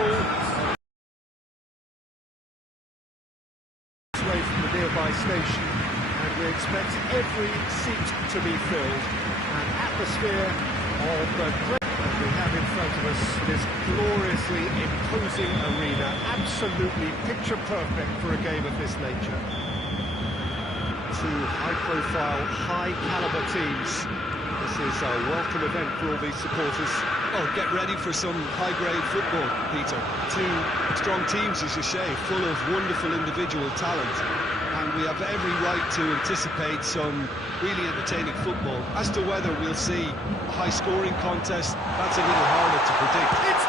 ball. Away from the nearby station, and we expect every seat to be filled. An atmosphere of the great that we have in front of us, this gloriously imposing arena, absolutely picture perfect for a game of this nature. Two high-profile, high-caliber teams. This is a welcome event for all these supporters. Oh, get ready for some high-grade football, Peter. Two strong teams, as you say, full of wonderful individual talent. And we have every right to anticipate some really entertaining football. As to whether we'll see a high-scoring contest, that's a little harder to predict. It's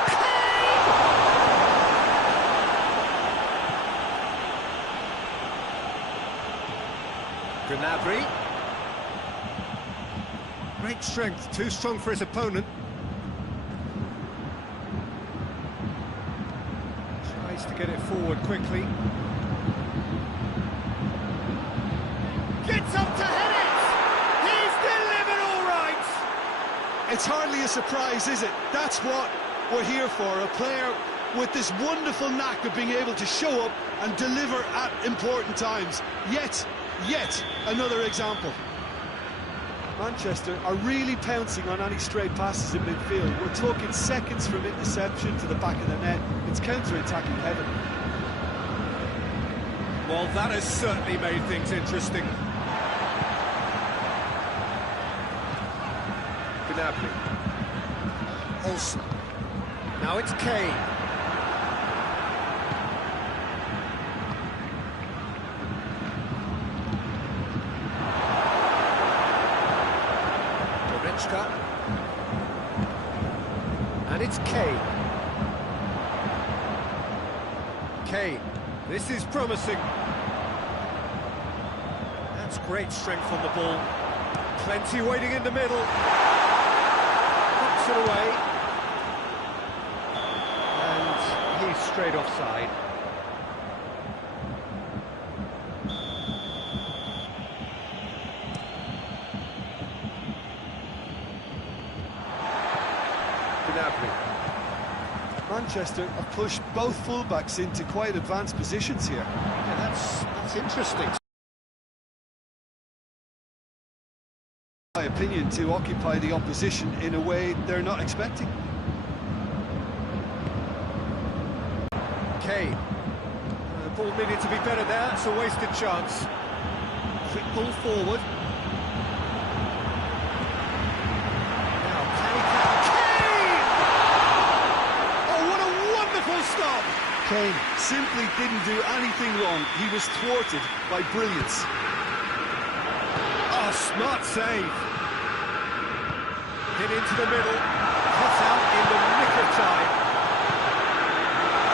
Gnabry. Great strength, too strong for his opponent. Tries to get it forward quickly. Gets up to head it! He's delivered all right! It's hardly a surprise, is it? That's what we're here for, a player with this wonderful knack of being able to show up and deliver at important times. Yet another example. Manchester are really pouncing on any stray passes in midfield. We're talking seconds from interception to the back of the net. It's counter-attacking heaven. Well, that has certainly made things interesting. Gnabry. Olsen. Now it's Kane. And it's Kane. Kane, this is promising. That's great strength on the ball. Plenty waiting in the middle. Knocks it away. And he's straight offside. Manchester have pushed both fullbacks into quite advanced positions here. Yeah, that's interesting. My opinion, to occupy the opposition in a way they're not expecting. Kane. The ball needed to be better there. It's a wasted chance. Quick ball forward. Stop! Kane simply didn't do anything wrong. He was thwarted by brilliance. Oh, smart save. Hit into the middle. Cut out in the nick of time.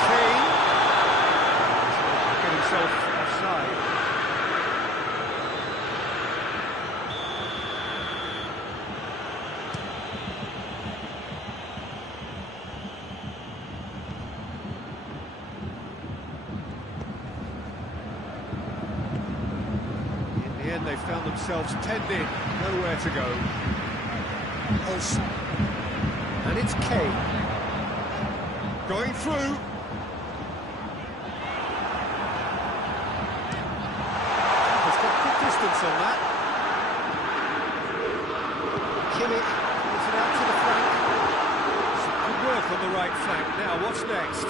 Kane. Get himself offside. They found themselves penned in, nowhere to go. Olsen. And it's Kane. Going through. He's got good distance on that. Kimmich puts it out to the flank. Some good work on the right flank. Now, what's next?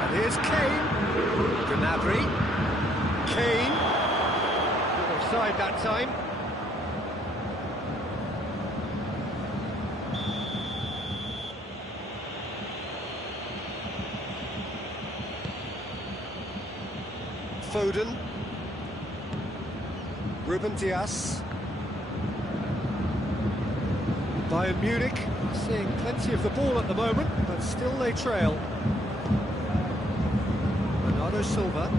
And here's Kane. Gnabry. Kane. Offside that time. Foden. Ruben Dias. Bayern Munich seeing plenty of the ball at the moment, but still they trail. Bernardo Silva.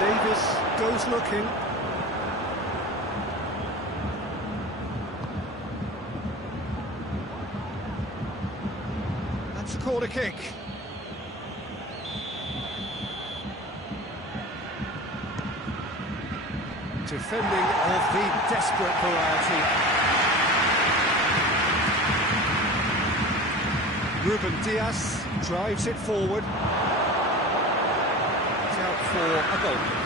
Davis goes looking. That's a corner kick. Defending of the desperate variety. Ruben Diaz drives it forward. It's out for a goal kick.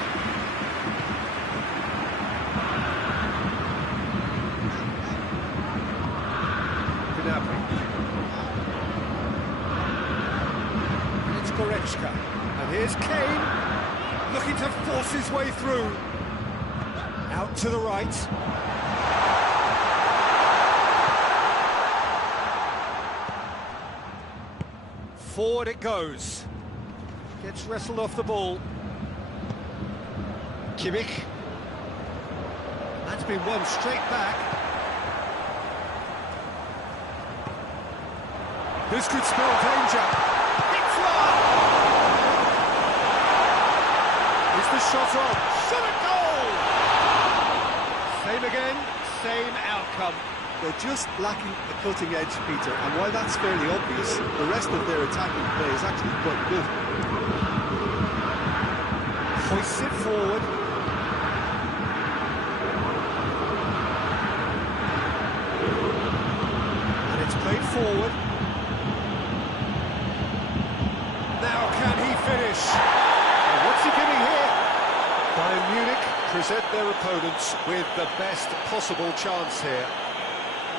It's Goretzka, and here's Kane, looking to force his way through. Out to the right. Forward it goes. Gets wrestled off the ball. Kimmich. That's been won straight back. This could spell danger. It's one! Is the shot on? Shot at goal! Same again, same outcome. They're just lacking a cutting edge, Peter, and while that's fairly obvious, the rest of their attacking play is actually quite good. Hoists it forward. And it's played forward. Now can he finish? And what's he giving here? Bayern Munich present their opponents with the best possible chance here.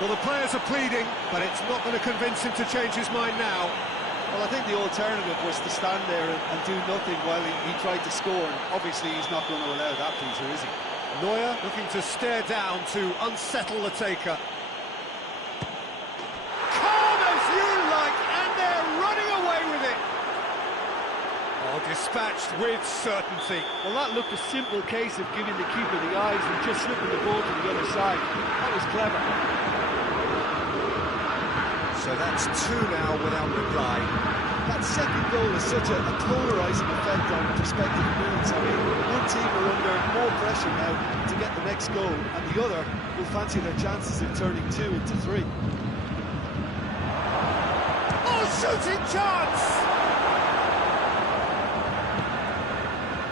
Well, the players are pleading, but it's not going to convince him to change his mind now. Well, I think the alternative was to stand there and do nothing while he tried to score, and obviously he's not going to allow that, Peter, is he? Neuer looking to stare down to unsettle the taker. Calm as you like, and they're running away with it. Oh, dispatched with certainty. Well, that looked a simple case of giving the keeper the eyes and just slipping the ball to the other side. That was clever. So that's two now without reply. That second goal has such a polarising effect on prospective moods. I mean, one team are under more pressure now to get the next goal, and the other will fancy their chances of turning 2 into 3. Oh, shooting chance!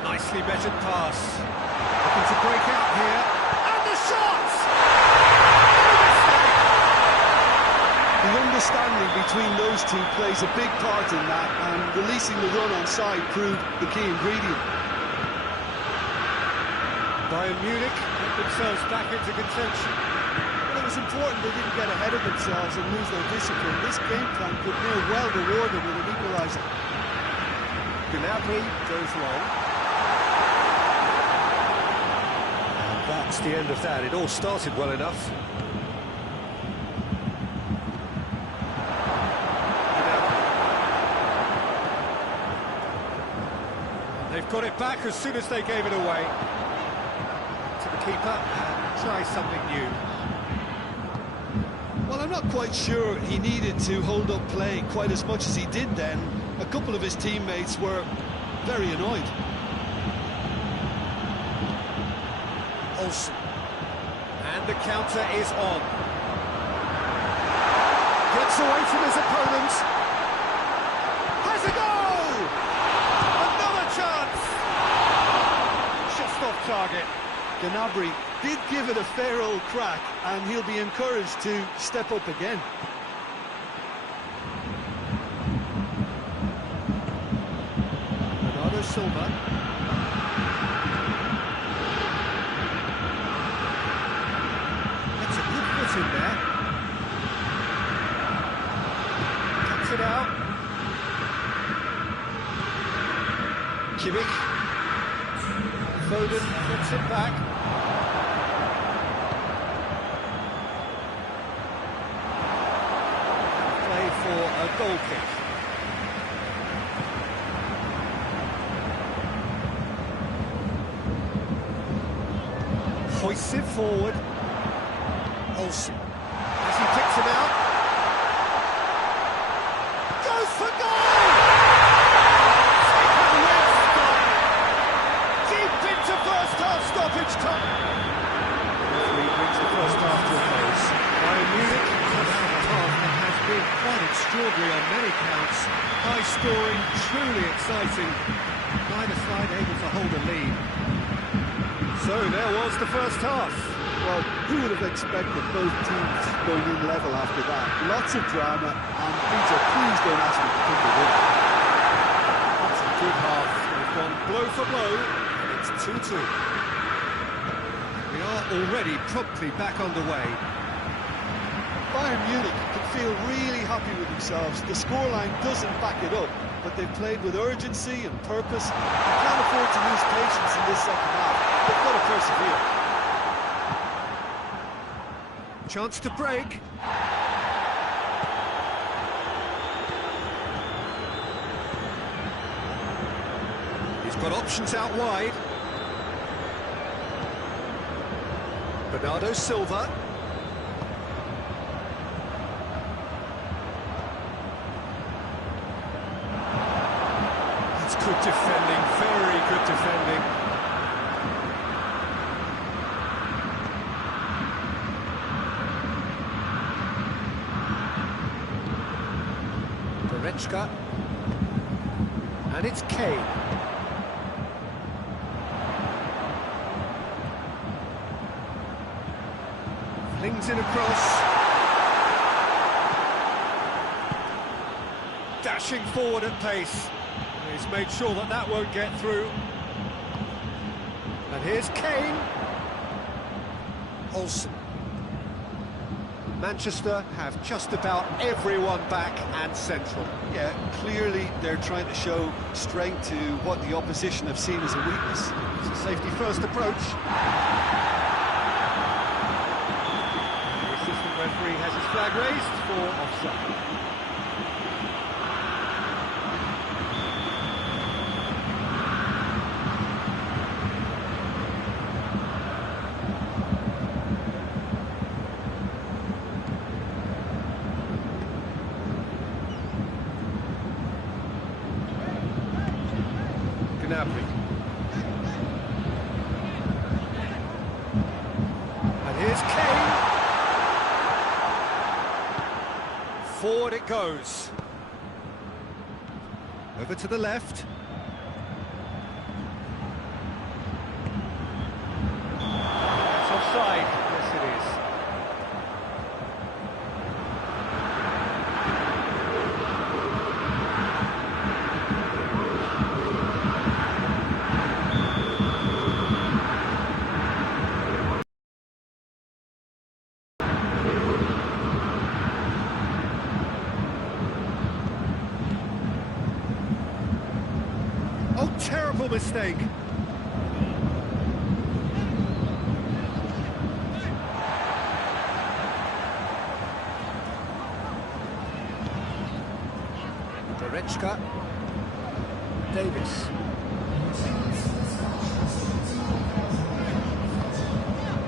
Nicely measured pass. Looking to break out here. And the shot! The understanding between those two plays a big part in that, and releasing the run on side proved the key ingredient. Bayern Munich get themselves back into contention. Well, it was important they didn't get ahead of themselves and lose their discipline. This game plan could near well reward them with an equaliser. Gnabry goes long. And that's the end of that. It all started well enough. They've got it back as soon as they gave it away. To the keeper and try something new. Well, I'm not quite sure he needed to hold up play quite as much as he did then. A couple of his teammates were very annoyed. Olsen. And the counter is on. Gets away from his opponents. Has a goal! Another chance! Just off target. Gnabry did give it a fair old crack, and he'll be encouraged to step up again. Bernardo Silva. Gets a good foot in there. Cuts it out. Kimmich. Foden gets it back. Play for a goal kick. Hoists it forward. Olsen. As he picks it out. Goes for goal! Deep into first half stoppage time. Referee brings the first half to a close. Bayern Munich has had a half that has been quite extraordinary on many counts. High scoring, truly exciting. Neither side able to hold a lead. So there was the first half. Well, who would have expected both teams going in level after that? Lots of drama, and Peter, please don't ask me to pick a win. That's a good half. They've gone blow for blow, and it's 2-2. We are already promptly back underway. Bayern Munich can feel really happy with themselves. The scoreline doesn't back it up, but they've played with urgency and purpose. They can't afford to lose patience in this second half. They've got to persevere. Chance to break. He's got options out wide. Bernardo Silva. That's good defending, very good defending. Derrota. And it's Kane. Flings in across. Dashing forward at pace. He's made sure that that won't get through. And here's Kane. Olsen. Manchester have just about everyone back and central. Yeah, clearly they're trying to show strength to what the opposition have seen as a weakness. It's a safety first approach. The assistant referee has his flag raised for offside. And here's Kane. Forward it goes. Over to the left. That's offside. Yes, it is. Oh, terrible mistake. Derrota. Davis.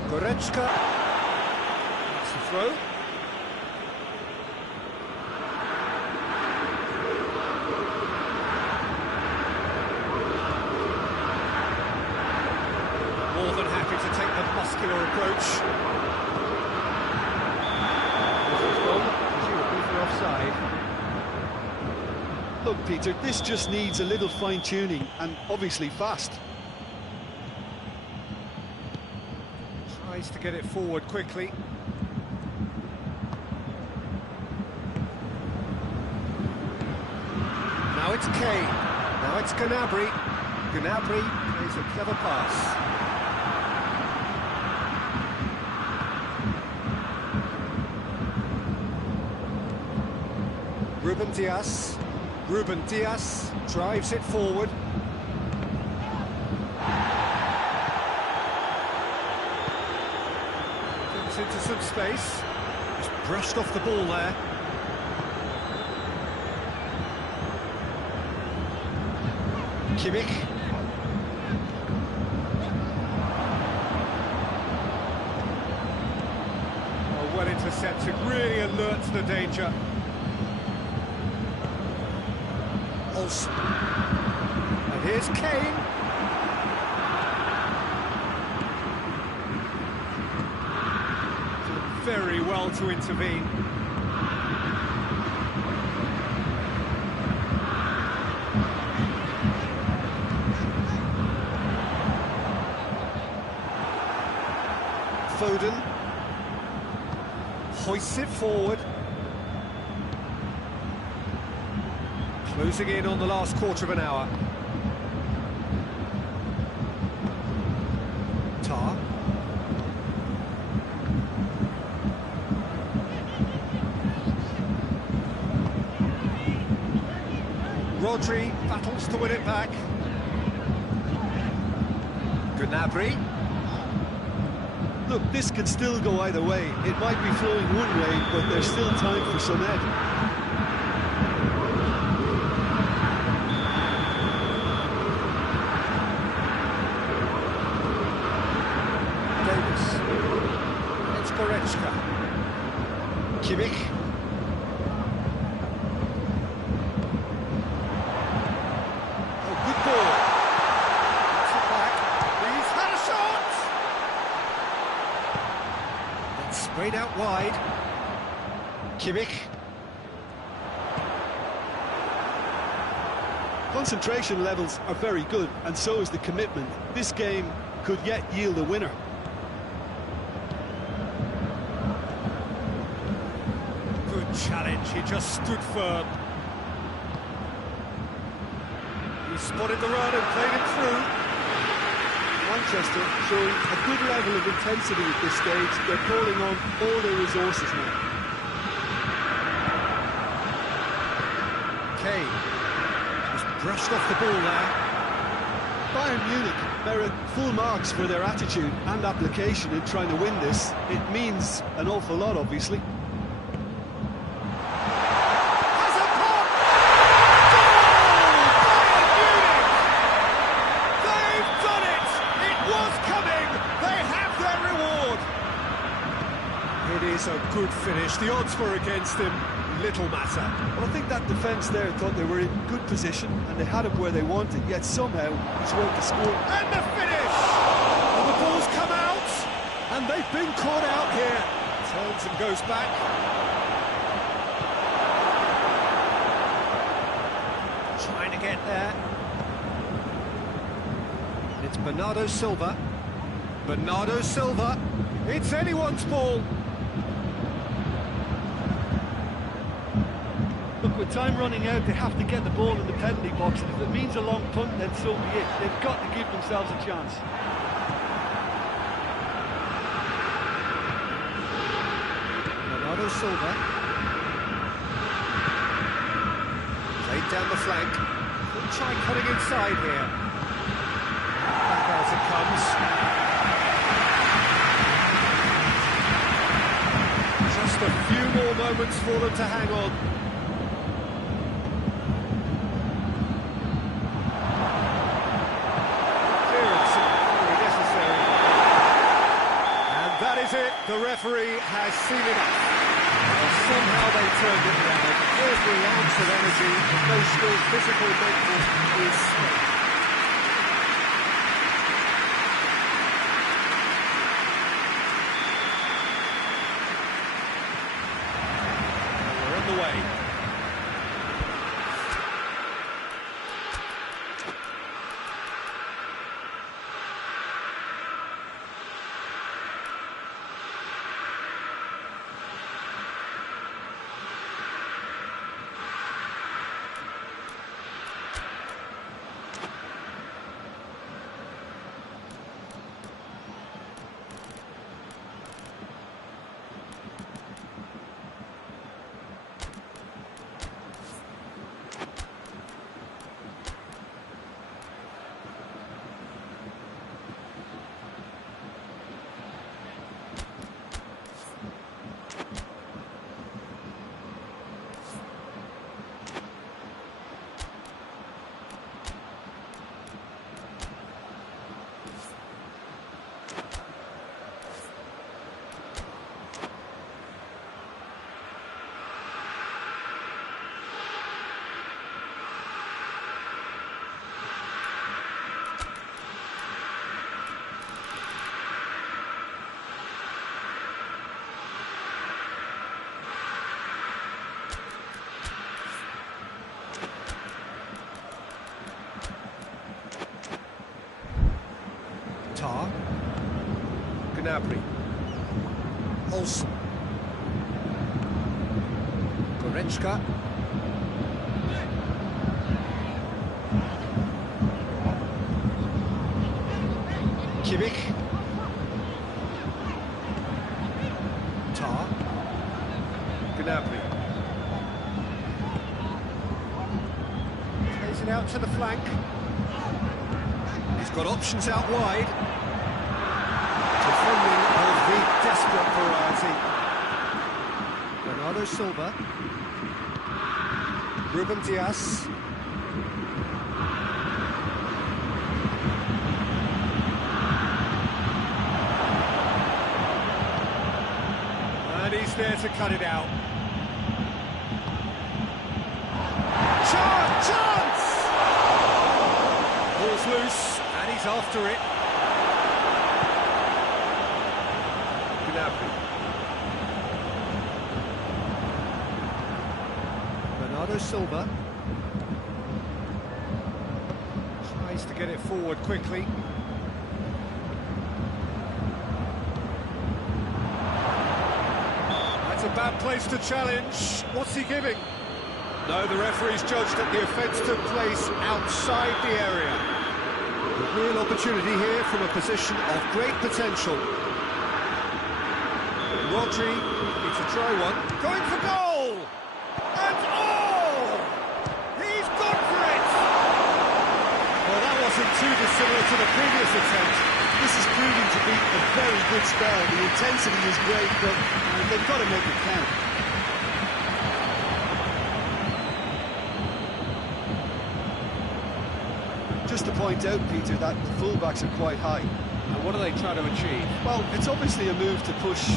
Derrota. That's the throw. More than happy to take the muscular approach. This is gone, presumably for offside. Look, Peter, this just needs a little fine-tuning, and obviously fast. Tries to get it forward quickly. Now it's Kane. Now it's Gnabry. Gnabry plays a clever pass. Ruben Dias. Ruben Dias drives it forward. Comes into some space. Just brushed off the ball there. Kimmich. Oh, well intercepted, really alert to the danger. Olsen. And here's Kane. Did very well to intervene. Foden. Hoists it forward. Closing in on the last quarter of an hour. Tar. Rodri battles to win it back. Gnabry. Look, this can still go either way. It might be flowing one way, but there's still time for some ed. Davis. It's Goretzka. Kimmich. Oh, good ball. Gets it back. He's had a shot! It's sprayed out wide. Kimmich. Concentration levels are very good, and so is the commitment. This game could yet yield a winner. Good challenge, he just stood firm. He spotted the run and played it through. Manchester showing a good level of intensity at this stage. They're calling on all their resources now. Kane just brushed off the ball there. Bayern Munich merit full marks for their attitude and application in trying to win this. It means an awful lot, obviously. Has a pop! Goal! Bayern Munich! They've done it! It was coming! They have their reward! It is a good finish. The odds were against him. Little matter. Well, I think that defence there thought they were in good position and they had it where they wanted, yet somehow he's worked the score. And the finish! And the ball's come out, and they've been caught out here. Turns and goes back. Trying to get there. It's Bernardo Silva. Bernardo Silva. It's anyone's ball. Look, with time running out, they have to get the ball in the penalty box, and if it means a long punt, then so be it. They've got to give themselves a chance. Bernardo Silva. Played down the flank. We'll try cutting inside here. Back as it comes. Just a few more moments for them to hang on. The referee has seen enough. And somehow they turned it around. Every ounce of energy, emotional, physical, mental, is spent. We're on the way. Gnabry. Olsen. Goretzka. Kimmich. Tar. Gnabry. Plays it out to the flank. He's got options out wide. Defending of the desperate variety. Bernardo Silva. Ruben Dias. And he's there to cut it out. Chance! Ball's loose, and he's after it. Gnabry. Bernardo Silva. Tries to get it forward quickly. That's a bad place to challenge. What's he giving? No, the referee's judged that the offence took place outside the area. A real opportunity here from a position of great potential. Rodri needs to try one. Going for goal! And oh! He's gone for it! Well, that wasn't too dissimilar to the previous attempt. This is proving to be a very good spell. The intensity is great, but they've got to make it count. Just to point out, Peter, that the fullbacks are quite high. And what are they trying to achieve? Well, it's obviously a move to push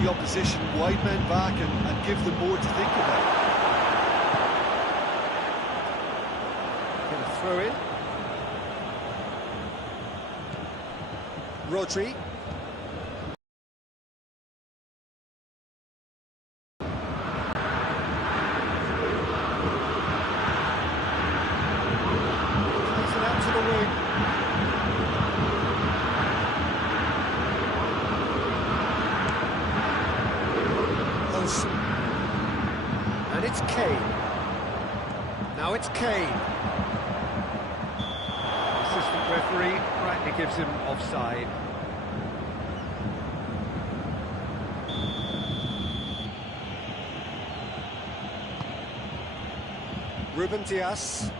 the opposition wide men back and give them more to think about. Going to throw in. Rodri. Plays it out to the wing. Olsen. And it's Kane. Now it's Kane. Assistant referee rightly gives him offside. Ruben Dias.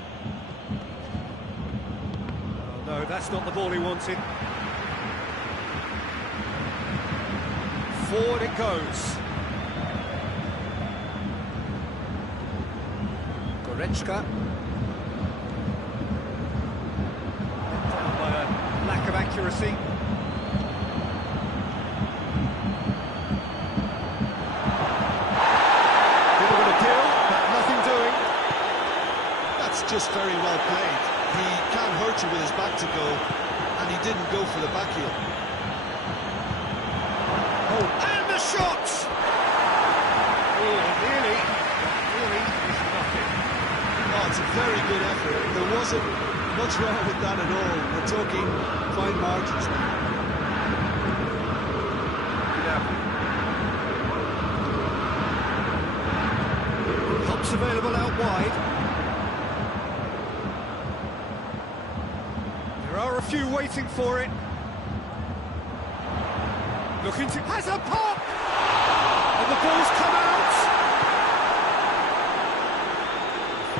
Oh no, that's not the ball he wanted. Forward it goes. Goretzka. Down by a lack of accuracy. Bit of an appeal, but nothing doing. That's just very well played. He can't hurt you with his back to goal, and he didn't go for the back heel. Oh, and the shot! Oh, nearly is nothing. Oh, it's a very good effort. There wasn't much wrong with that at all. We're talking fine margins now. Help's available out wide. There are a few waiting for it. Looking to... has a pop! And the ball's come out!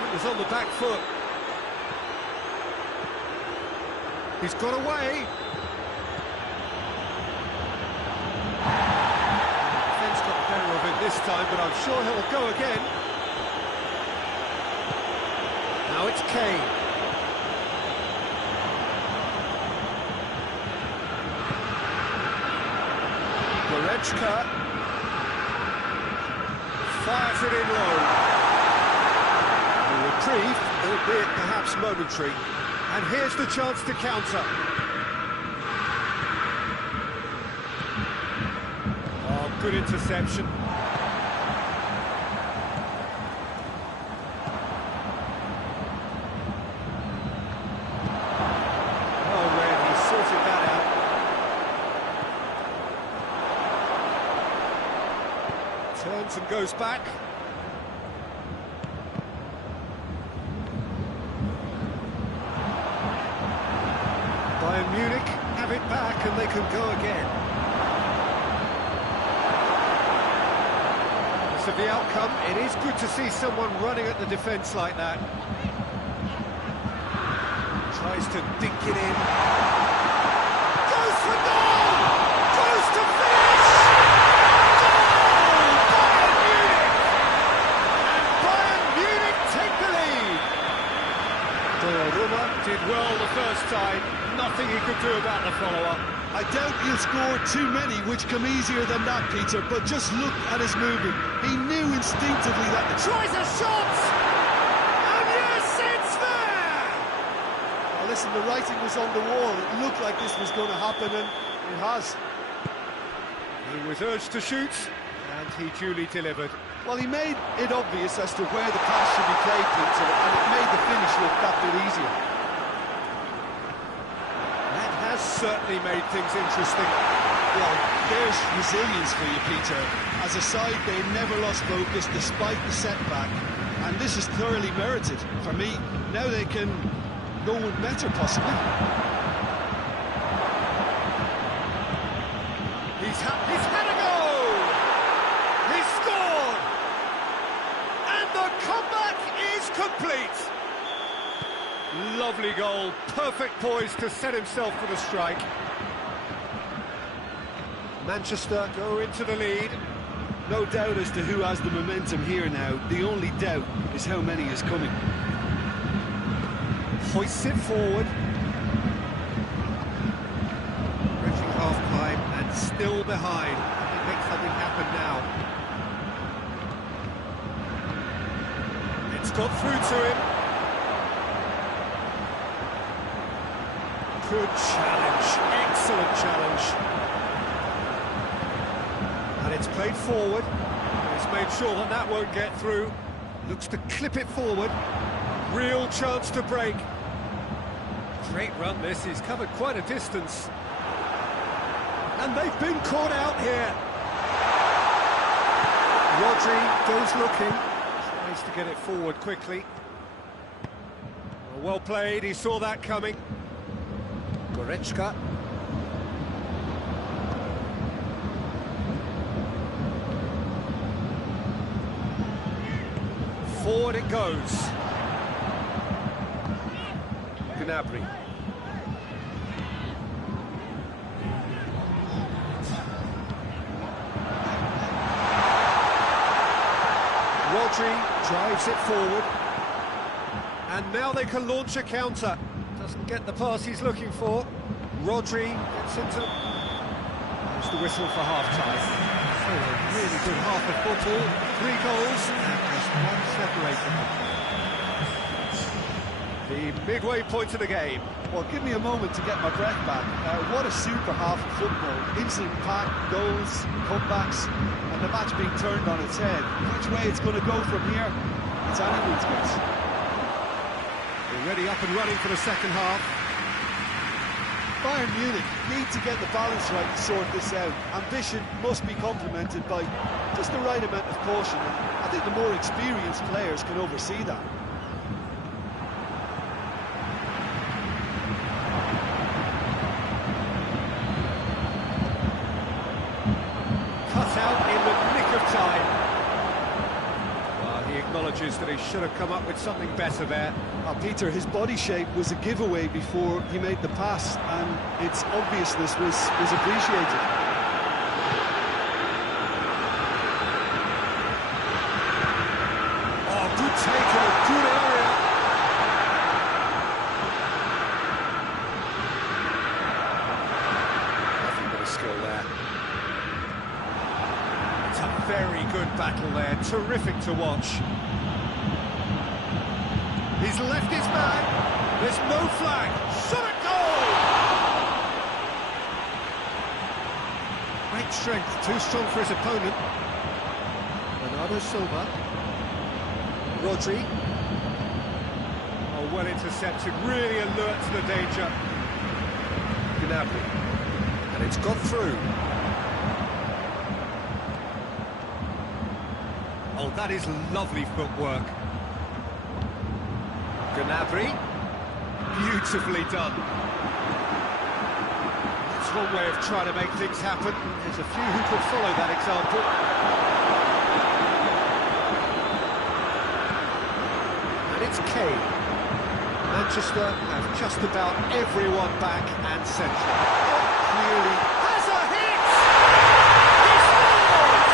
It was on the back foot. He's got away. Defence got the better of it this time, but I'm sure he'll go again. Now it's Kane. Goretzka fires it in low. A reprieve, albeit perhaps momentary. And here's the chance to counter. Oh, good interception. Oh, Red, he sorted that out. Turns and goes back. Bayern Munich have it back and they can go again. As of the outcome, it is good to see someone running at the defence like that. Tries to dink it in. Goes for goal! Goes to finish! Goal! Bayern Munich! And Bayern Munich take the lead! Derrota did well the first time. Nothing he could do about the follow-up. I doubt he'll score too many, which come easier than that, Peter, but just look at his movement. He knew instinctively that... Tries a shot! And yes, it's there! Well, listen, the writing was on the wall. It looked like this was going to happen, and it has. He was urged to shoot, and he duly delivered. Well, he made it obvious as to where the pass should be played, Peter, and it made the finish look that bit easier. That has certainly made things interesting. Well, there's resilience for you, Peter. As a side, they never lost focus despite the setback, and this is thoroughly merited. For me, now they can go one better, possibly. He's had a go! He's scored! And the comeback is complete! Lovely goal, perfect poise to set himself for the strike. Manchester go into the lead. No doubt as to who has the momentum here now. The only doubt is how many is coming. Hoists it forward. Reaching half-time and still behind. He makes something happen now. It's got through to him. Good challenge, excellent challenge. And it's played forward. He's made sure that that won't get through. Looks to clip it forward. Real chance to break. Great run this, he's covered quite a distance. And they've been caught out here. Rodri goes looking. Tries to get it forward quickly. Well played, he saw that coming. Goretzka. Forward it goes. Gnabry. Rodri drives it forward. And now they can launch a counter. Doesn't get the pass he's looking for. Rodri gets into... There's the whistle for half-time. So a really good half of football. 3 goals and just one separating. The midway point of the game. Well, give me a moment to get my breath back. What a super half of football. Instant pack, goals, comebacks, and the match being turned on its head. Which way it's going to go from here, it's anyone's guess. Already up and running for the second half. Bayern Munich need to get the balance right to sort this out. Ambition must be complemented by just the right amount of caution. I think the more experienced players can oversee that. Cut out in the nick of time. He acknowledges that he should have come up with something better there. Peter, his body shape was a giveaway before he made the pass, and its obviousness was appreciated. Oh, good take in a good area. Nothing but a skill there. It's a very good battle there, terrific to watch. He's left his man, there's no flag, shot at goal! Great strength, too strong for his opponent. Bernardo Silva. Rodri. Oh, well intercepted, really alert to the danger. Gnabry. And it's got through. Oh, that is lovely footwork. Gnabry. Beautifully done. That's one way of trying to make things happen. There's a few who could follow that example. And it's Kane. Manchester have just about everyone back and central. Clearly has a hit! He scores!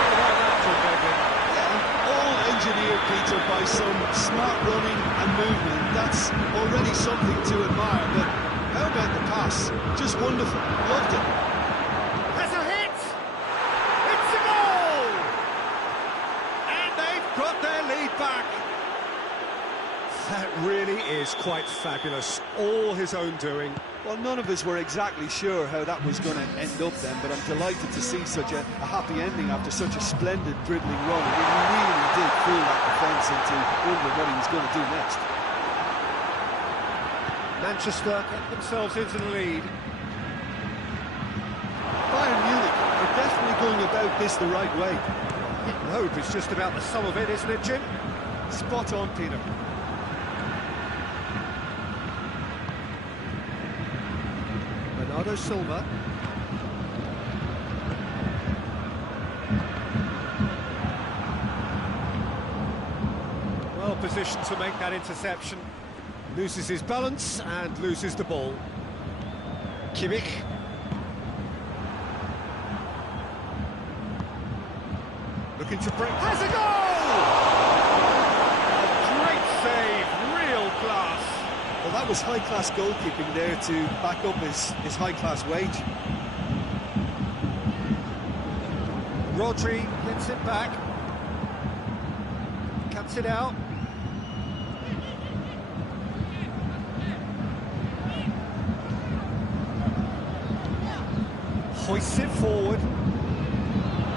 What about that, John Beglin? Yeah, all engineered, Peter, by some smart running and movement. That's already something to admire, but how about the pass? Just wonderful. Loved it. Has a hit! It's a goal! And they've got their lead back. That really is quite fabulous. All his own doing. Well, none of us were exactly sure how that was going to end up then, but I'm delighted to see such a happy ending after such a splendid dribbling run. He really did fool that defence into wondering what he was going to do next. Manchester get themselves into the lead. Bayern Munich are definitely going about this the right way. Hope is just about the sum of it, isn't it, Jim? Spot on, Peter. Bernardo Silva. Well positioned to make that interception. Loses his balance and loses the ball. Kimmich. Looking to break. Has a goal! A great save, real class. Well, that was high-class goalkeeping there to back up his high-class wage. Rodri gets it back. Cuts it out. Hoists it forward.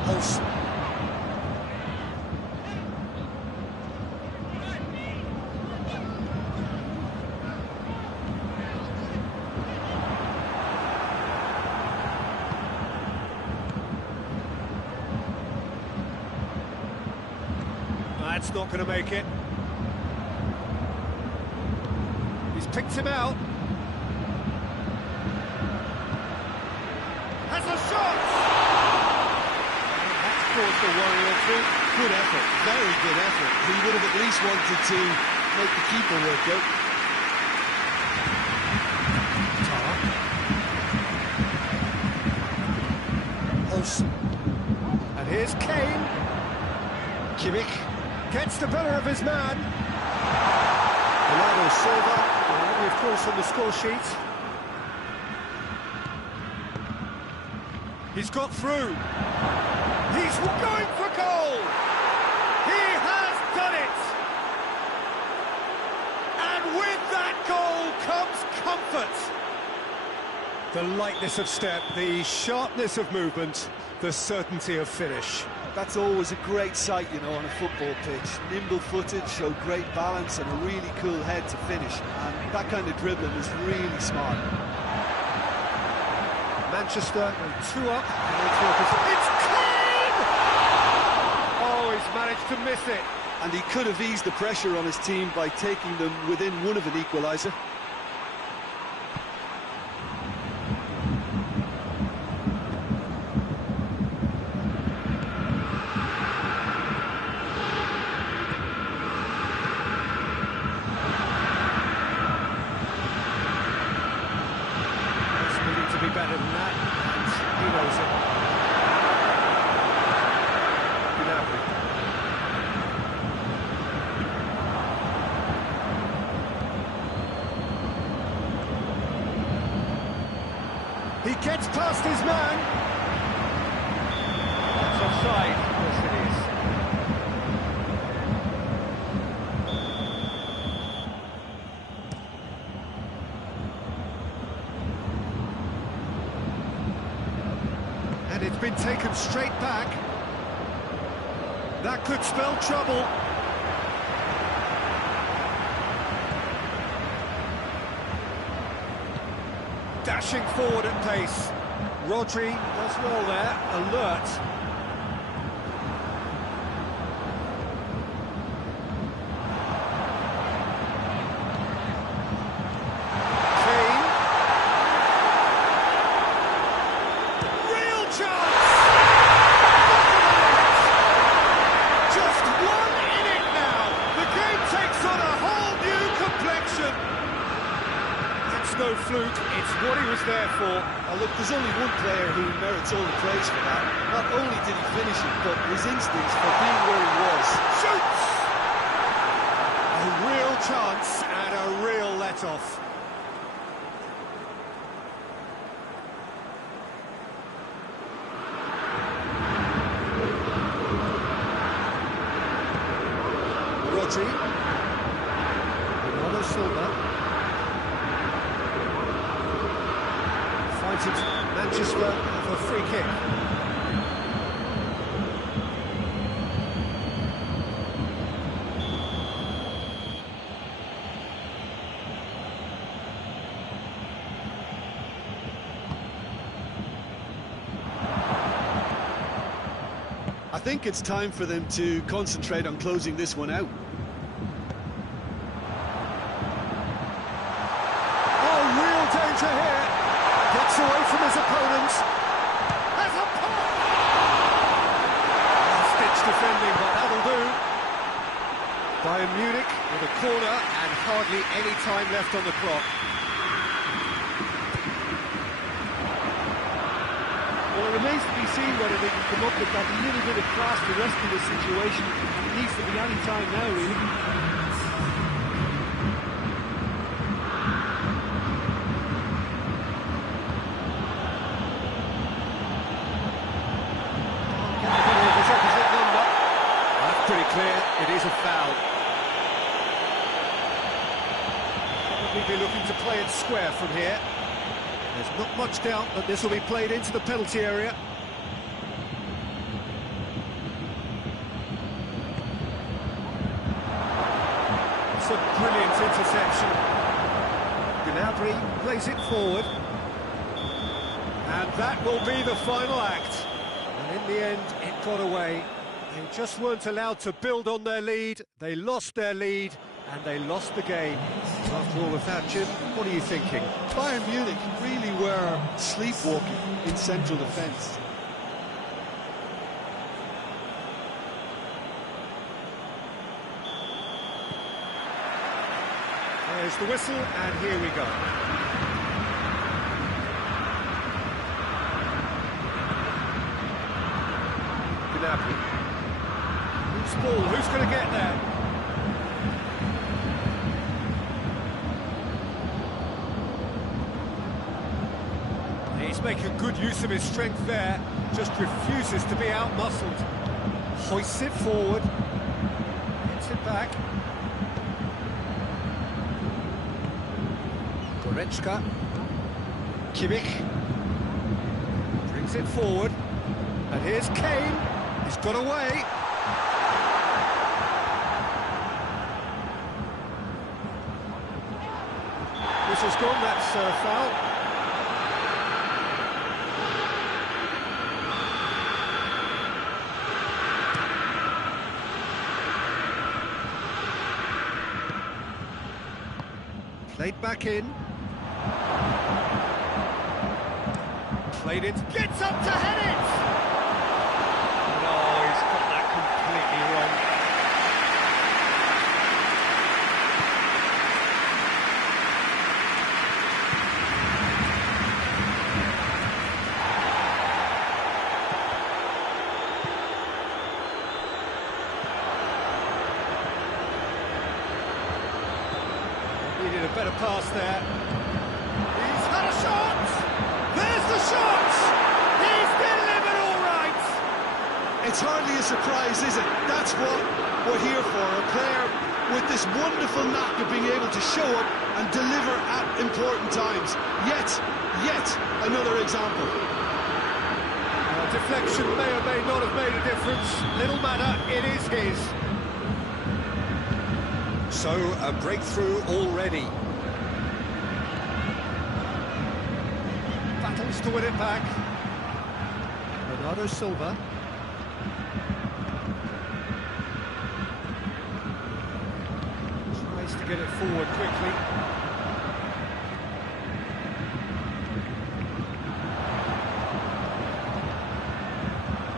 Olsen. That's not going to make it. He's picked him out. Has a shot! That's caused a worry or two. Good effort, very good effort. He would have at least wanted to make the keeper work out. Tar. Olsen. And here's Kane. Kimmich gets the better of his man. Bernardo Silva, already of course on the score sheet. He's got through. He's going for goal. He has done it. And with that goal comes comfort. The lightness of step, the sharpness of movement, the certainty of finish. That's always a great sight, you know, on a football pitch. Nimble-footed, showed great balance and a really cool head to finish. And that kind of dribbling is really smart. Manchester go 2 up. It's Kane! Oh, he's managed to miss it. And he could have eased the pressure on his team by taking them within one of an equaliser. Better than that, and he knows it. Gnabry. He gets past his man. That's offside. Yes, it is. And it's been taken straight back. That could spell trouble. Dashing forward at pace. Rodri does well there, alert. for. Look, there's only one player who merits all the praise for that. Not only did he finish it, but his instincts for being where he was. Shoots! A real chance and a real let-off. Rodri. Bernardo Silva. Finds it Manchester for a free kick. I think it's time for them to concentrate on closing this one out. Oh, real danger here. Gets away from his opponents. Has a pop! Stitch defending, but that'll do. Bayern Munich with a corner and hardly any time left on the clock. Well, it remains to be seen whether they can come up with that little bit of class to rescue the situation. It needs to be any time now, really. That's pretty clear, it is a foul. Probably be looking to play it square from here. There's not much doubt that this will be played into the penalty area. It's a brilliant interception. Gnabry plays it forward. And that will be the final act. And in the end, it got away. They just weren't allowed to build on their lead. They lost their lead, and they lost the game. So after all of that, Jim, what are you thinking? Bayern Munich really were sleepwalking in central defence. There's the whistle, and here we go. Gnabry. Loose ball, who's going to get there? He's making good use of his strength there, just refuses to be out-muscled. Hoists it forward, gets it back. Goretzka, Kimmich, brings it forward, and here's Kane, he's got away. Whistle's gone, that's a foul. Played back in. Played it. Gets up to head it! No, he's got that completely wrong. Needed a better pass there. He's had a shot! There's the shot! He's delivered all right! It's hardly a surprise, is it? That's what we're here for, a player with this wonderful knack of being able to show up and deliver at important times. Yet another example. Deflection may or may not have made a difference. Little matter, it is his. So, a breakthrough already. Battles to win it back. Bernardo Silva. Tries to get it forward quickly.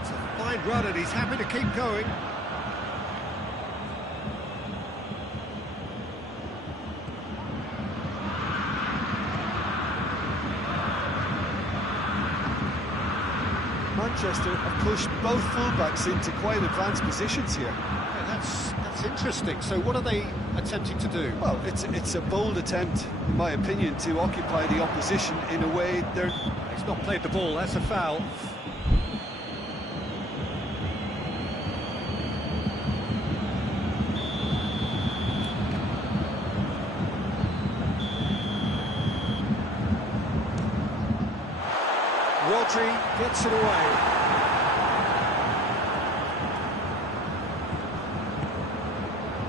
It's a fine run and he's happy to keep going. Manchester have pushed both fullbacks into quite advanced positions here. Yeah, that's interesting. So what are they attempting to do? Well, it's a bold attempt, in my opinion, to occupy the opposition in a way they're... He's not played the ball, that's a foul. Rodri gets it away.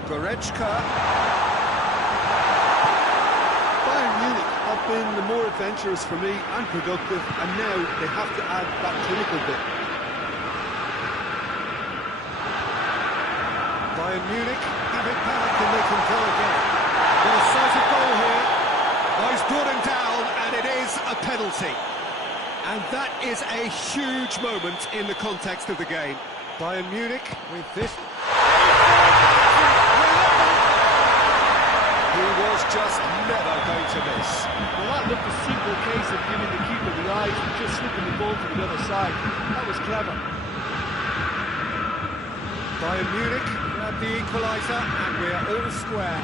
Goretzka. Bayern Munich have been the more adventurous for me and productive, and now they have to add that clinical bit. Bayern Munich have it back and they can go again. Got a decisive goal here. Oh, he's brought him down, and it is a penalty. And that is a huge moment in the context of the game. Bayern Munich with this. He was just never going to miss. Well, that looked a simple case of giving the keeper the eyes and just slipping the ball to the other side. That was clever. Bayern Munich grab the equaliser, and we're all square.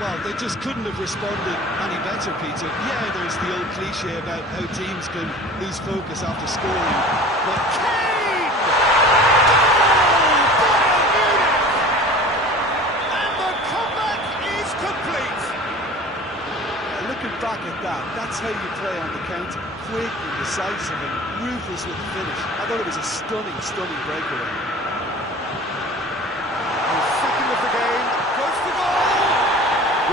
Well, they just couldn't have responded any better, Peter. Yeah, there's the old cliche about how teams can lose focus after scoring, but Kane! Goal! Bayern Munich! And the comeback is complete! looking back at that, that's how you play on the counter. Quick and decisive and ruthless with the finish. I thought it was a stunning, stunning breakaway. The second of the game goes for goal!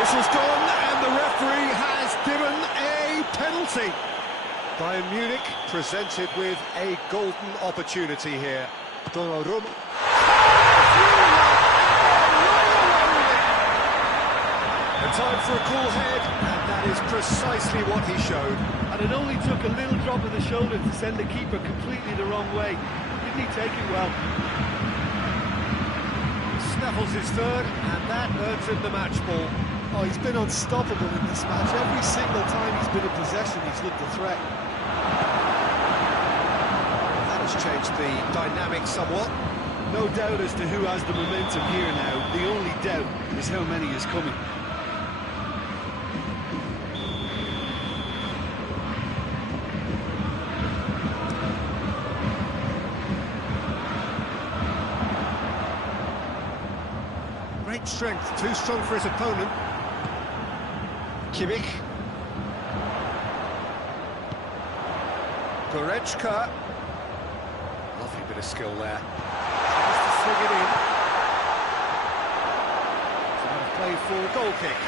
Whistle's gone, and the referee has given a penalty. Bayern Munich presented with a golden opportunity here. Derrota. A time for a cool head, and that is precisely what he showed. And it only took a little drop of the shoulder to send the keeper completely the wrong way. Didn't he take it well? Snaffles his third, and that earns him the match ball. Oh, he's been unstoppable in this match. Every single time he's been in possession, he's looked a threat. That has changed the dynamic somewhat. No doubt as to who has the momentum here now. The only doubt is how many is coming. Great strength, too strong for his opponent. Kimmich. Goretzka. Lovely bit of skill there. Tries to swing it in. Trying to play for a goal kick.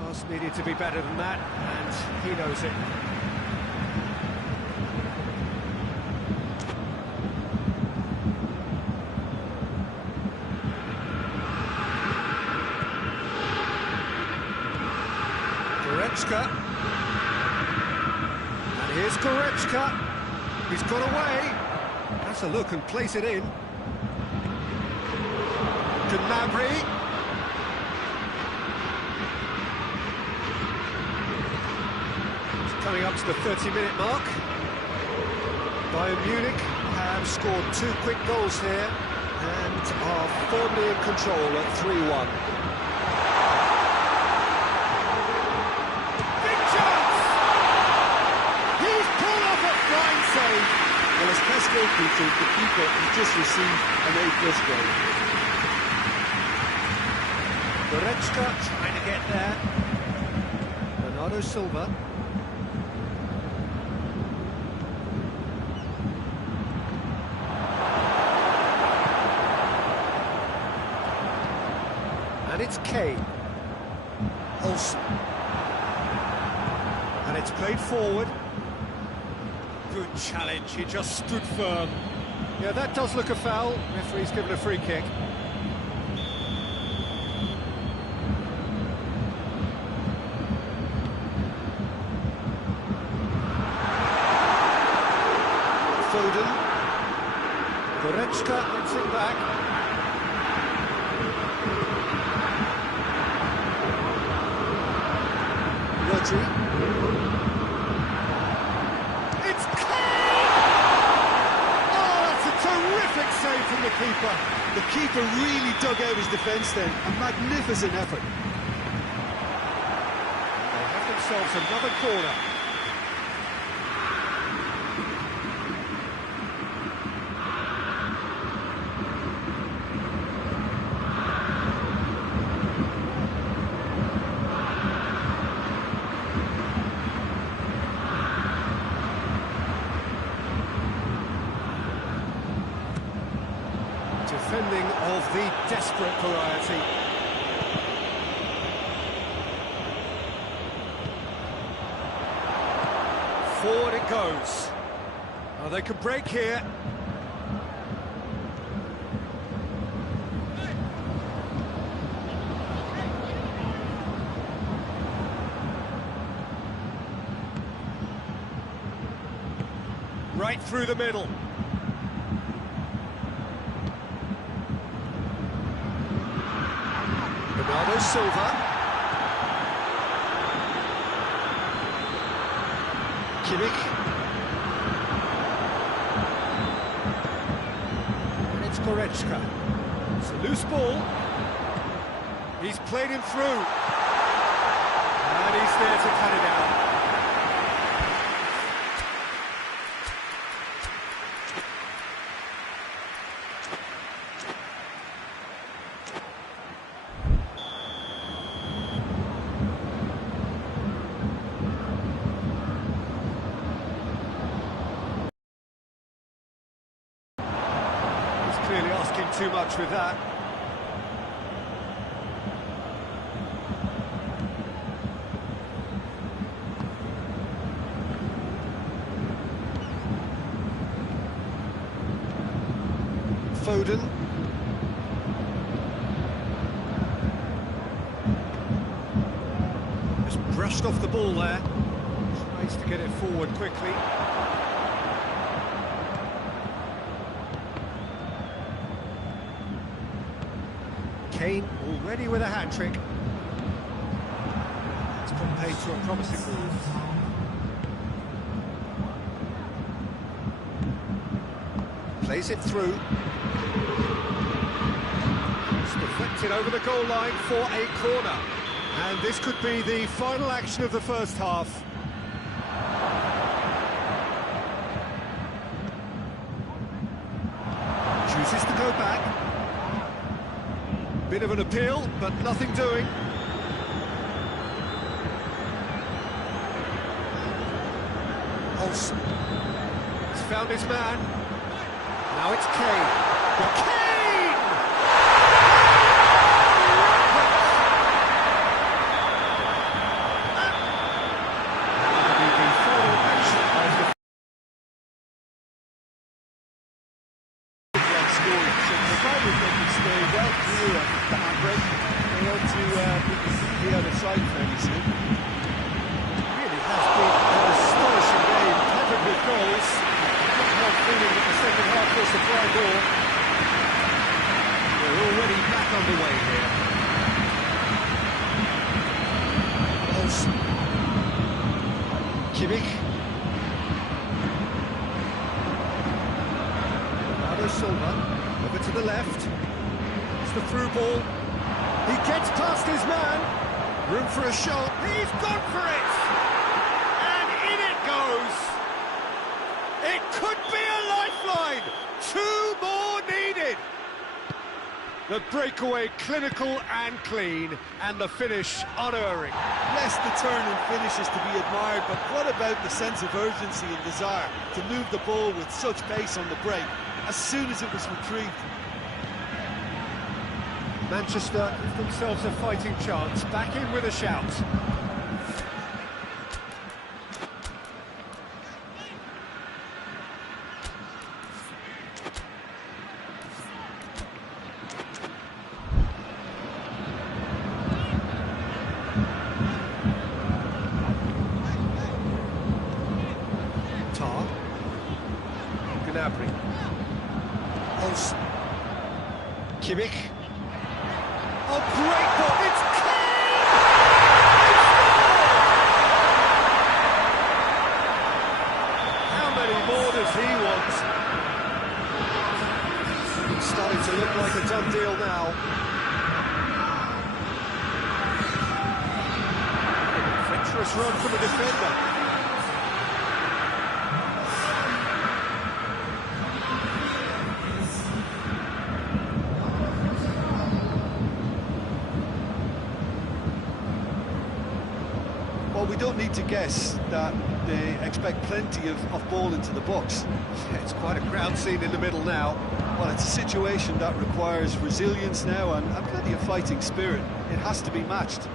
Pass needed to be better than that, and he knows it. Goretzka. And here's Goretzka. He's got away. That's a look and plays it in. Gnabry. It's coming up to the 30-minute mark. Bayern Munich have scored 2 quick goals here and are firmly in control at 3-1. Well, as Pesco featured, the keeper has just received an A+ grade. Goretzka trying to get there. Bernardo Silva. And it's Kane. Olsen. And it's played forward. Good challenge, he just stood firm. Yeah, that does look a foul. Referee's given a free kick. Foden. Goretzka gets it back. opportunity. It's Kane! Oh, that's a terrific save from the keeper. The keeper really dug out his defence then. A magnificent effort. They have themselves another corner. Defending of the desperate variety. Forward it goes. Oh, they could break here. Right through the middle. Bernardo Silva. Kimmich. And it's Goretzka. It's a loose ball. He's played him through. And he's there to cut it out. Clearly asking too much with that. Foden. Just brushed off the ball there. Tries to get it forward quickly. Kane already with a hat-trick. It's put paid to a promising move. Plays it through. It's deflected over the goal line for a corner. And this could be the final action of the first half. Chooses to go back. Bit of an appeal, but nothing doing. Olsen. He's found his man. Now it's Kane. But Kane! That'll be the final action of the scoring. So provided they can stay well clear of the handbrake, they ought to be the other side fairly soon. really has been an astonishing game, peppered with goals. Not feeling that the second half was the fly ball. We're already back underway here. Olsen. Kimmich. Bernardo Silva. Over to the left. It's the through ball. He gets past his man. Room for a shot. He's gone for it! And in it goes! It could be a lifeline! 2 more needed! The breakaway clinical and clean, and the finish unerring. Yes, the turn and finish is to be admired, but what about the sense of urgency and desire to move the ball with such pace on the break as soon as it was retrieved? Manchester give themselves a fighting chance, back in with a shout. Tar. Gnabry. Olsen. Kimmich. Oh, great ball! It's Kane! run from the defender. Well, we don't need to guess that they expect plenty of ball into the box. Yeah, it's quite a crowd scene in the middle now. Well, it's a situation that requires resilience now and plenty of fighting spirit. It has to be matched.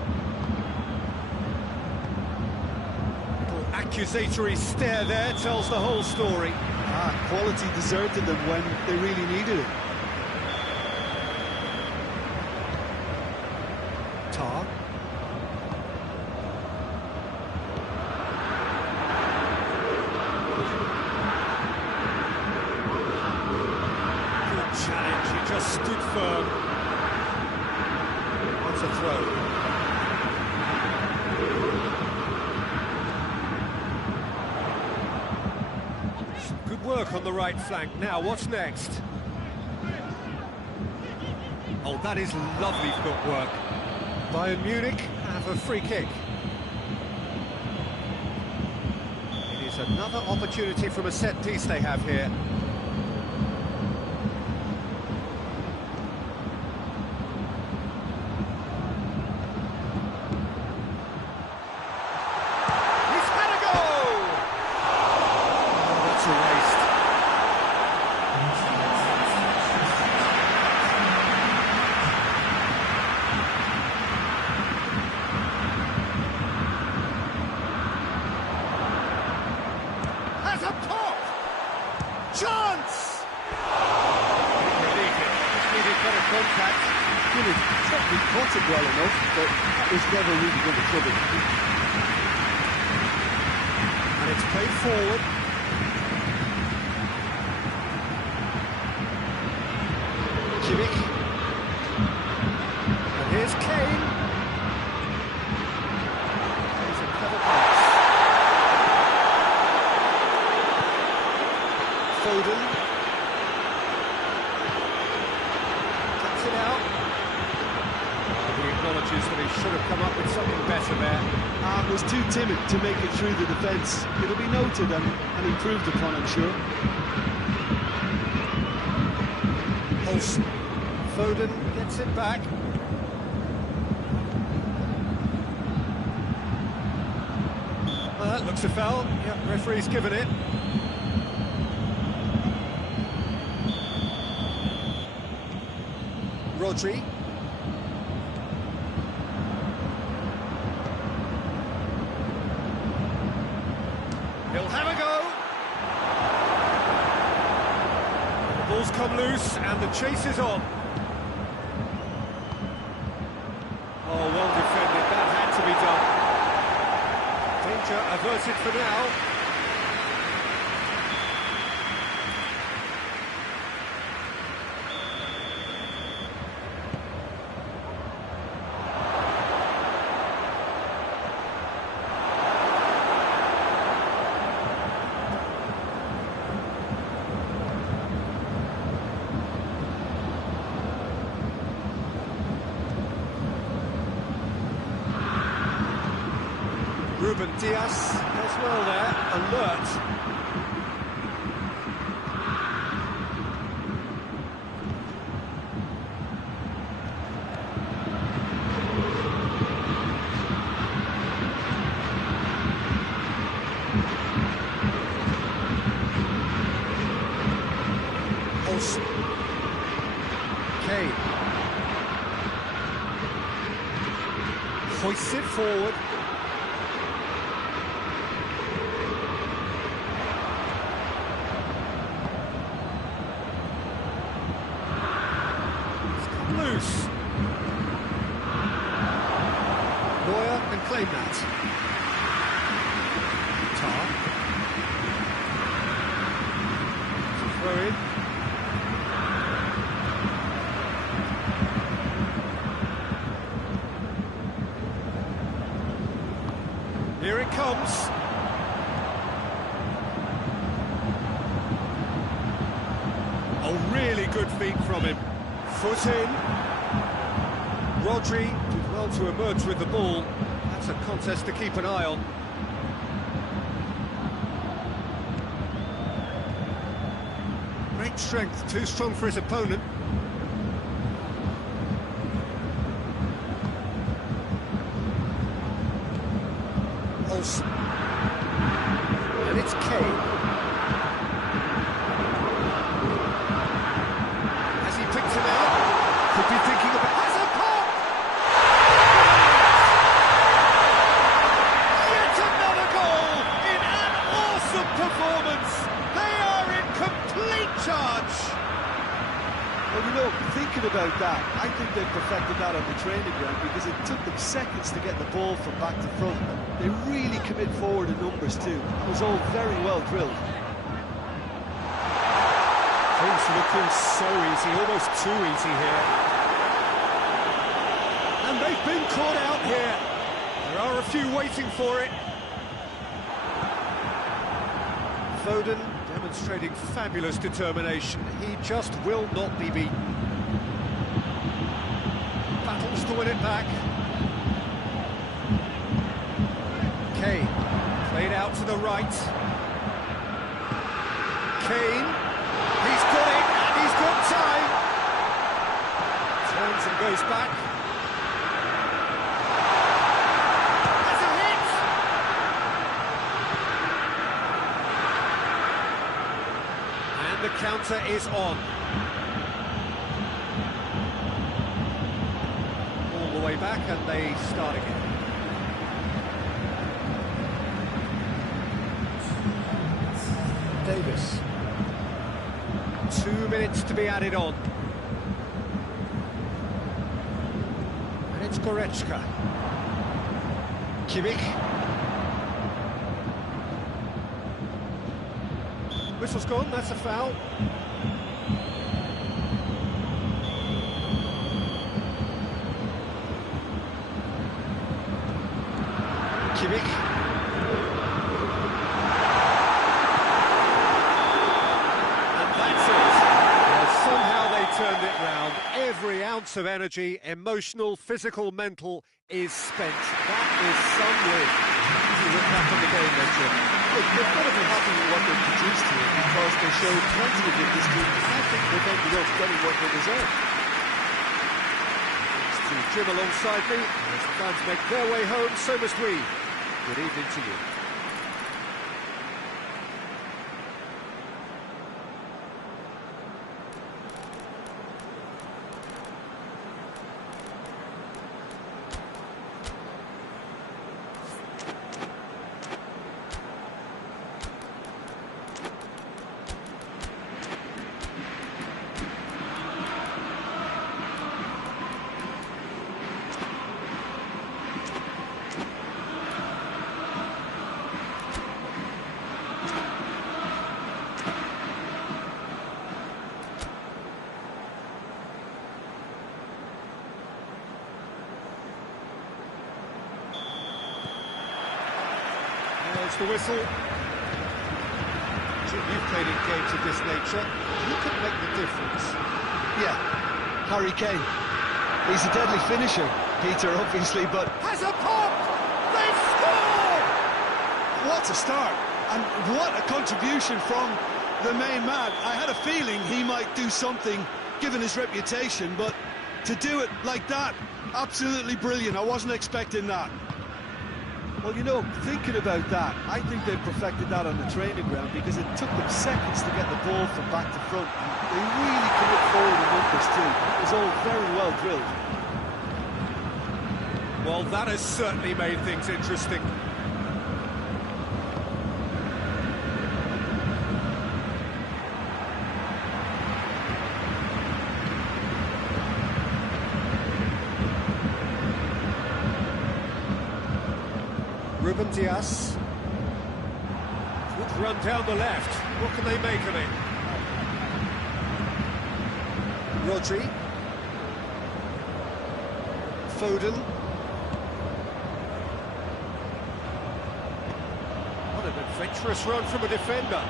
Little accusatory stare there tells the whole story. Quality deserted them when they really needed it. Tar. Good challenge, he just stood firm. Wants a throw. Good work on the right flank. Now, what's next? Oh, that is lovely footwork. Bayern Munich have a free kick. It is another opportunity from a set piece they have here. He's had a go! Oh, that's a waste. Has a pop! Chance! Just needed better contact. Really, certainly caught it well enough, but that was never really going to trouble. And it's played forward. Kimmich. And here's Kane. Here's a clever pass. Foden. Cuts it out. He acknowledges that he should have come up with something better there. Was too timid to make it through the defence. It'll be noted and improved upon, I'm sure. Olsen. Foden gets it back. Well, that looks a foul. Yep, referee's given it. Rodri. He'll have a go. The ball's come loose and the chase is on. Oh, well defended. That had to be done. Danger averted for now. Ruben Diaz as well there, alert. Olsen. Kane. Hoists it forward. Loose. Neuer can claim that. Tar. Throw in. Here it comes. Oh, really good feet from him. Foot in. Rodri did well to emerge with the ball. Had That's a contest to keep an eye on. Great strength, too strong for his opponent. Olsen. And it's Kane. Has he picked him out? Could be thinking about... Has a pop! Yet another goal in an awesome performance! They are in complete charge! Well, you know, thinking about that, I think they perfected that on the training ground because it took them seconds to get the ball from back to front. They really commit forward in numbers too. It was all very well drilled. Things looking so easy, almost too easy here. And they've been caught out here. There are a few waiting for it. Foden demonstrating fabulous determination. He just will not be beaten. Battles to win it back. Kane, played out to the right. Kane, he's got it, and he's got time. Turns and goes back. Has a hit! And the counter is on. All the way back, and they start again. Davis. 2 minutes to be added on. And it's Goretzka. Kimmich. Whistle's gone, that's a foul. Kimmich. Turned it round. Every ounce of energy, emotional, physical, mental, is spent. That is some win. You look back on the game, Richard. Look, they've got to be happy with what they've produced here because they showed plenty of it this team. I think they've ended up getting what they deserve. It's to Jim alongside me. As the fans make their way home, so must we. Good evening to you. There's the whistle. Jim, you've played in games of this nature. Who can make the difference? Yeah, Harry Kane. He's a deadly finisher, Peter, obviously, but... Has a pop! They've scored! What a start, and what a contribution from the main man. I had a feeling he might do something, given his reputation, but to do it like that, absolutely brilliant. I wasn't expecting that. Well, you know, thinking about that, I think they perfected that on the training ground because it took them seconds to get the ball from back to front. They really commit forward in numbers too. It was all very well drilled. Well, that has certainly made things interesting. Ruben Dias. Good run down the left. What can they make of it? Rodri. Foden. What an adventurous run from a defender.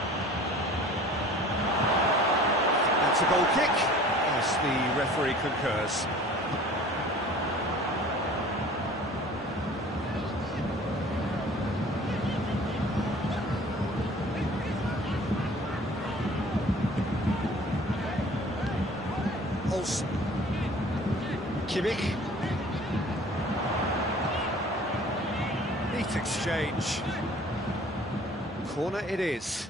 That's a goal kick, as the referee concurs. Olsen. Kimmich. Neat exchange. Corner it is.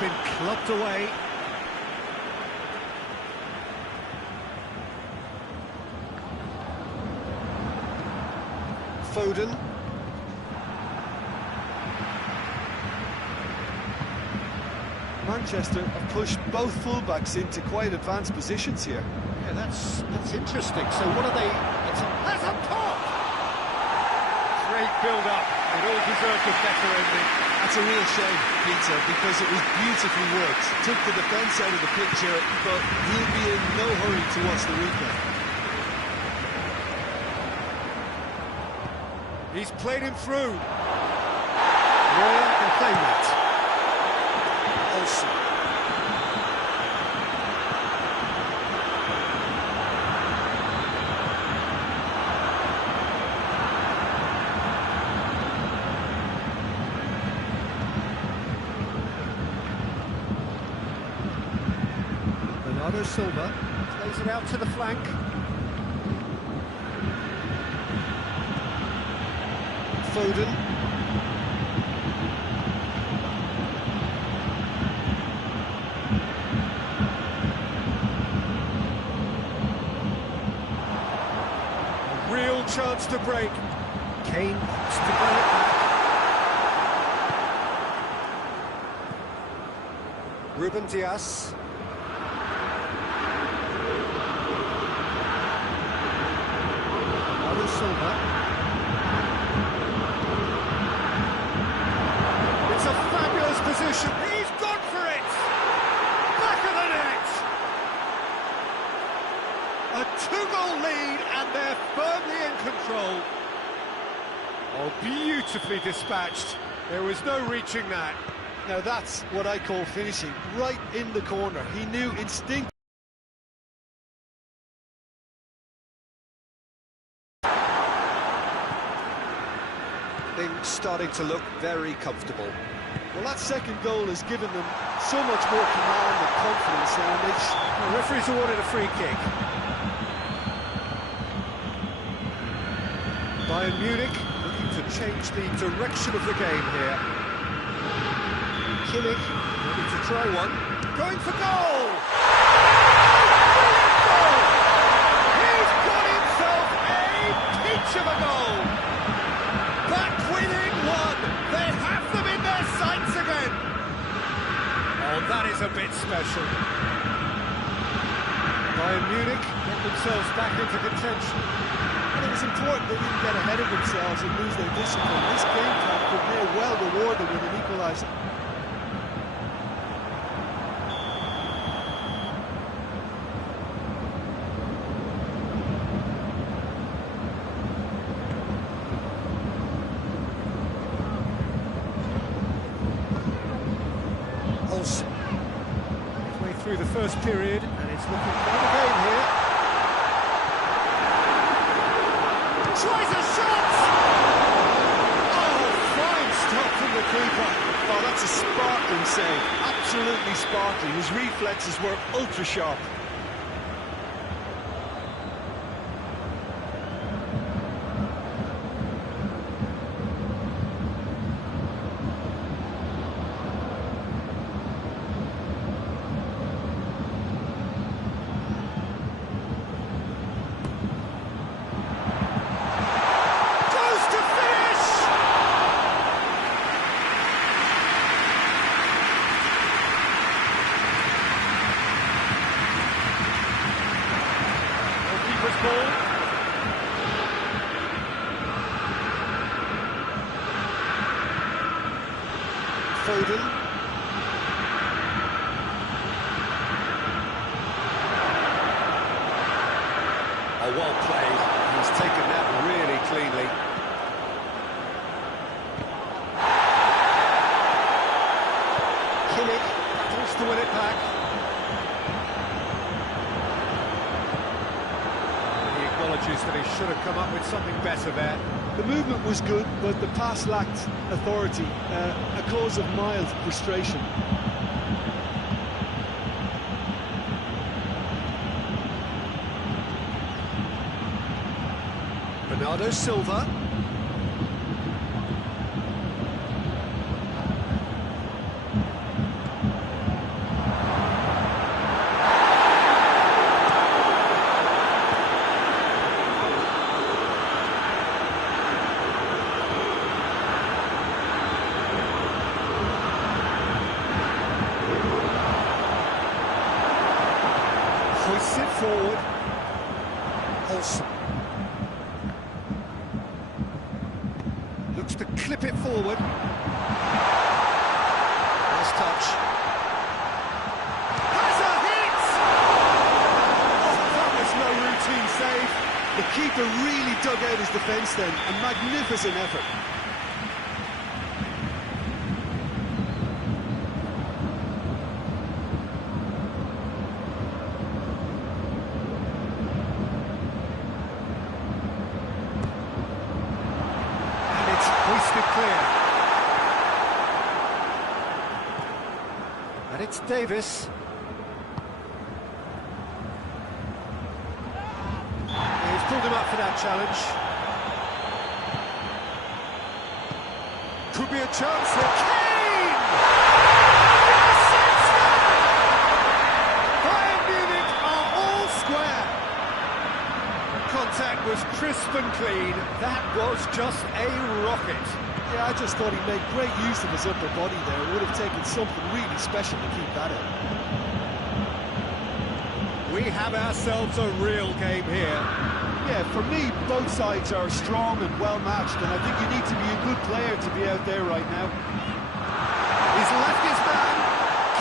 Been clubbed away. Foden. Manchester have pushed both fullbacks into quite advanced positions here. Yeah, that's interesting. So what are they? That's a pop! Great build-up. It all deserved a better ending. That's a real shame, Peter, because it was beautifully worked. Took the defence out of the picture, but he'll be in no hurry to watch the replay. He's played him through. Roy can play that. Olsen. Silva plays it out to the flank. Foden. A real chance to break. Kane wants to bring it back. Ruben Dias. Silva. It's a fabulous position. He's gone for it. Back of the net. A two-goal lead, and they're firmly in control. Oh, beautifully dispatched. There was no reaching that. Now that's what I call finishing, right in the corner. He knew instinctively. Things starting to look very comfortable. Well, that second goal has given them so much more command and confidence now. The referee's awarded a free kick. Bayern Munich looking to change the direction of the game here. Kimmich ready to try one. Going for goal! Goal! He's got himself a peach of a goal! Back within one! They have them in their sights again! Oh, that is a bit special. Bayern Munich get themselves back into contention. And it was important they didn't get ahead of themselves and lose their discipline. This game plan could may well reward them with an equaliser. Way through the first period, and it's looking for the game here. Tries a shot! Oh, fine stop from the keeper. Oh, that's a sparkling save. Absolutely sparkling. His reflexes were ultra sharp. Foden. Oh, well played. He's taken that really cleanly. to win it back. He acknowledges that he should have come up with something better there. The movement was good, but the pass lacked authority, a cause of mild frustration. Bernardo Silva. Hoists it forward. Olsen. Looks to clip it forward. Nice touch. Has a hit! Oh, that was no routine save. The keeper really dug out his defence then, a magnificent effort. Hoisted clear. And it's Davis. He's pulled him up for that challenge. Could be a chance for Kane! Bayern Munich are all square. Contact was crisp and clean. That was just a rocket. Yeah, I just thought he made great use of his upper body there. It would have taken something really special to keep that in. We have ourselves a real game here. Yeah, for me, both sides are strong and well-matched, and I think you need to be a good player to be out there right now. He's left his man.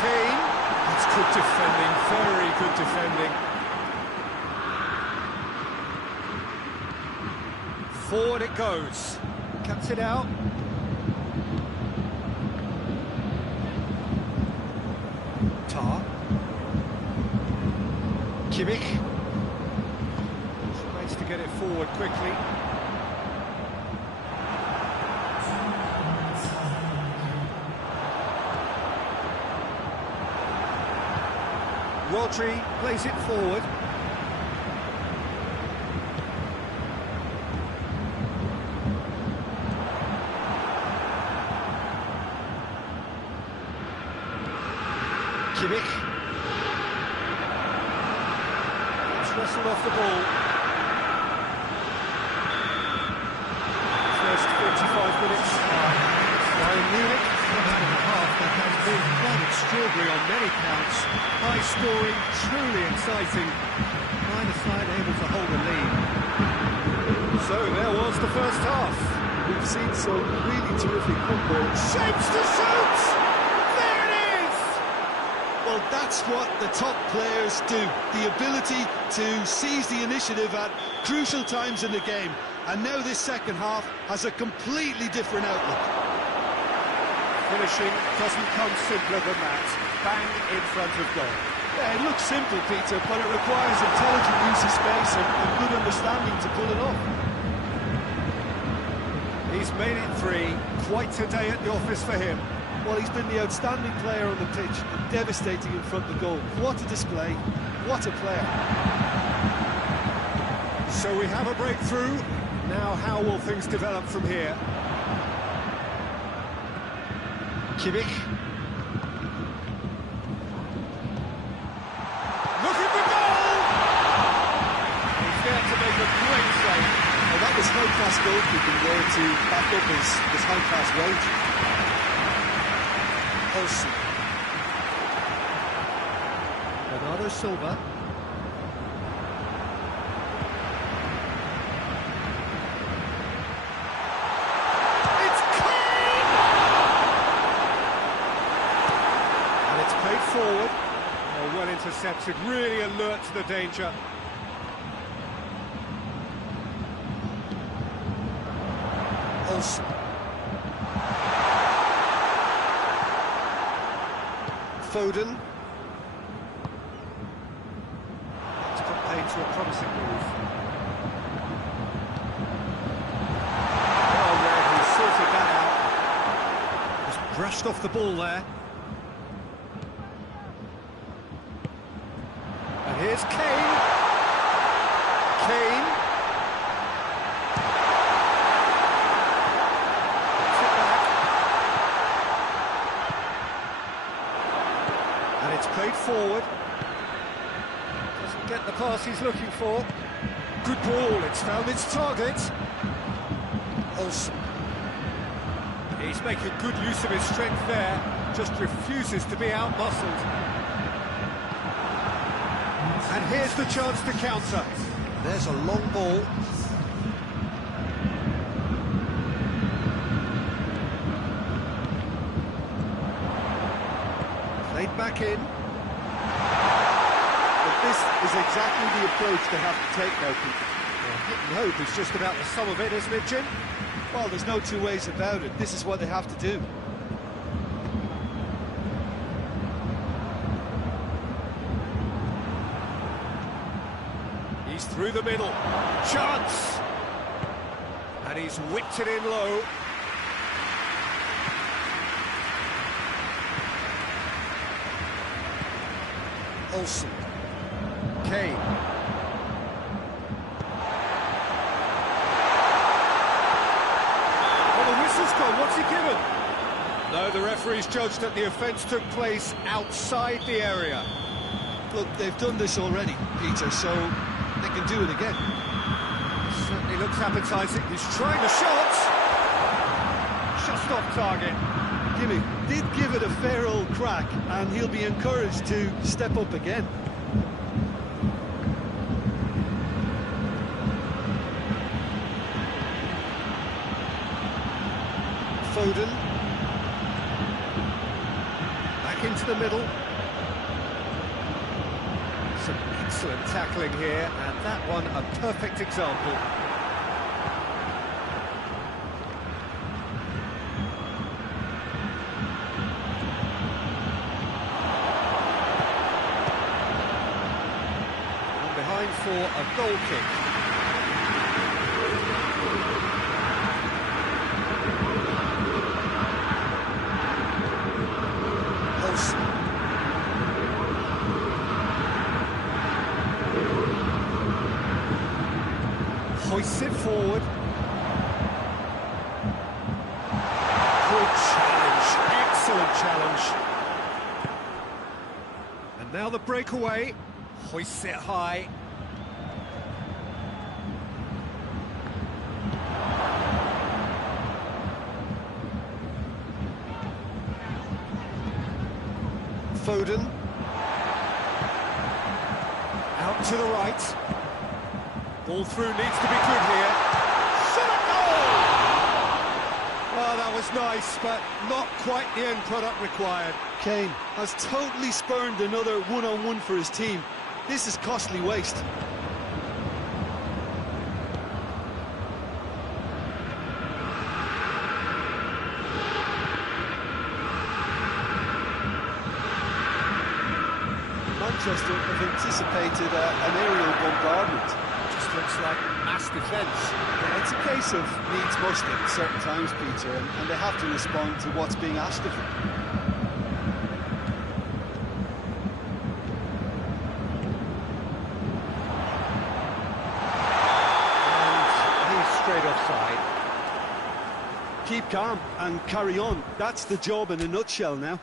Kane. That's good defending, very good defending. Forward it goes. Cuts it out. Tar. Kimmich. Tries to get it forward quickly. Rodri plays it forward. Kimmich. It's wrestled off the ball. First 45 minutes. Bayern Munich, come out of the half that has been quite extraordinary on many counts. High scoring, truly exciting. Neither side able to hold a lead. So there was the first half. We've seen some really terrific football. Shapes to shoot! There it is! Well, that's what the top players do. The ability to seize the initiative at crucial times in the game. And now this second half has a completely different outlook. Finishing doesn't come simpler than that. Bang in front of goal. Yeah, it looks simple, Peter, but it requires intelligent use of space and good understanding to pull it off. He's made it 3. Quite a day at the office for him. Well, he's been the outstanding player on the pitch, and devastating in front of goal. What a display, what a player. So we have a breakthrough. Now how will things develop from here? Kimmich. Look at the goal! He's there to make a great save. Well, that was high-class goalkeeping there to back up his high-class range. Olsen. Bernardo Silva. It's Kane! And it's played forward. Oh, well intercepted, really alert to the danger. Olsen. Foden. into a promising move. Well read, he sorted that out. Just brushed off the ball there. And here's Kane. Kane. Puts it back. And it's played forward. Doesn't get the pass he's looking for. Good ball, it's found its target. Olsen. He's making good use of his strength there, just refuses to be out-muscled. And here's the chance to counter. There's a long ball. Played back in. This is exactly the approach they have to take now, Peter. Hit and hope is just about the sum of it, isn't it, Jim? Well, there's no two ways about it. This is what they have to do. He's through the middle. Chance! And he's whipped it in low. Olsen. Kane. Well, the whistle's gone. What's he given? No, the referee's judged that the offence took place outside the area. Look, they've done this already, Peter, so they can do it again. Certainly looks appetising. He's trying the shot. Just off target. Jimmy did give it a fair old crack, and he'll be encouraged to step up again. Foden. Back into the middle. Some excellent tackling here, and that one a perfect example. And behind for a goal kick. Hoists it forward. Good challenge, excellent challenge. And now the breakaway. Hoists it high. Foden. Out to the right. Ball through needs to be good here. Shot a goal! Well, that was nice, but not quite the end product required. Kane has totally spurned another one-on-one for his team. This is costly waste. Manchester have anticipated an aerial bombardment. Just looks like mass defence. Yeah, it's a case of needs must at certain times, Peter, and they have to respond to what's being asked of them. And he's straight offside. Keep calm and carry on. That's the job in a nutshell now.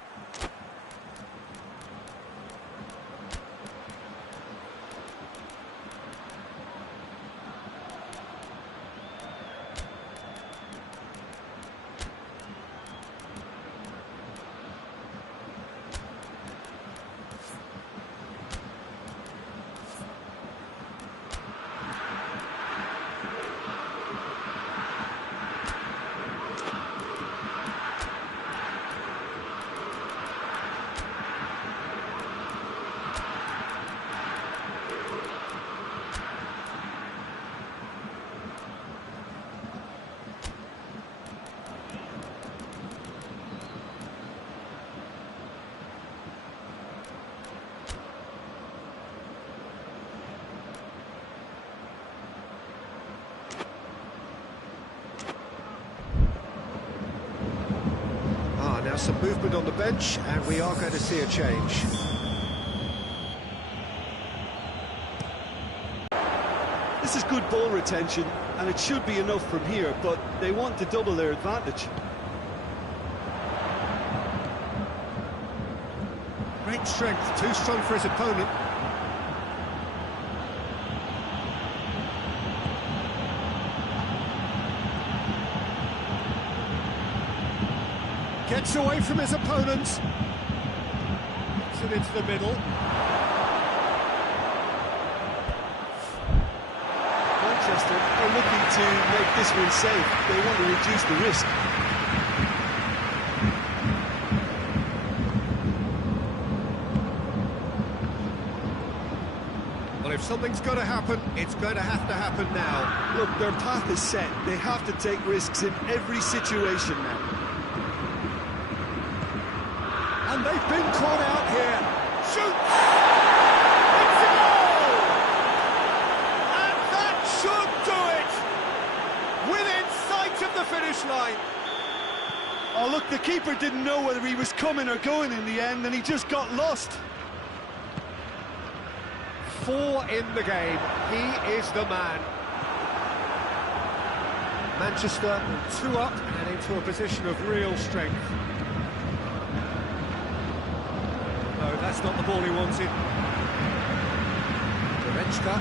some movement on the bench, and we are going to see a change. This is good ball retention, and it should be enough from here, but they want to double their advantage. Great strength, too strong for his opponent. Gets away from his opponents. Gets it into the middle. Manchester are looking to make this one safe. They want to reduce the risk. Well, if something's got to happen, it's going to happen now. Look, their path is set. They have to take risks in every situation now. And they've been caught out here. Shoots! It's a goal! And that should do it! Within sight of the finish line. Oh, look, the keeper didn't know whether he was coming or going in the end, and he just got lost. 4 in the game. He is the man. Manchester 2 up and into a position of real strength. No, that's not the ball he wanted. Derrota.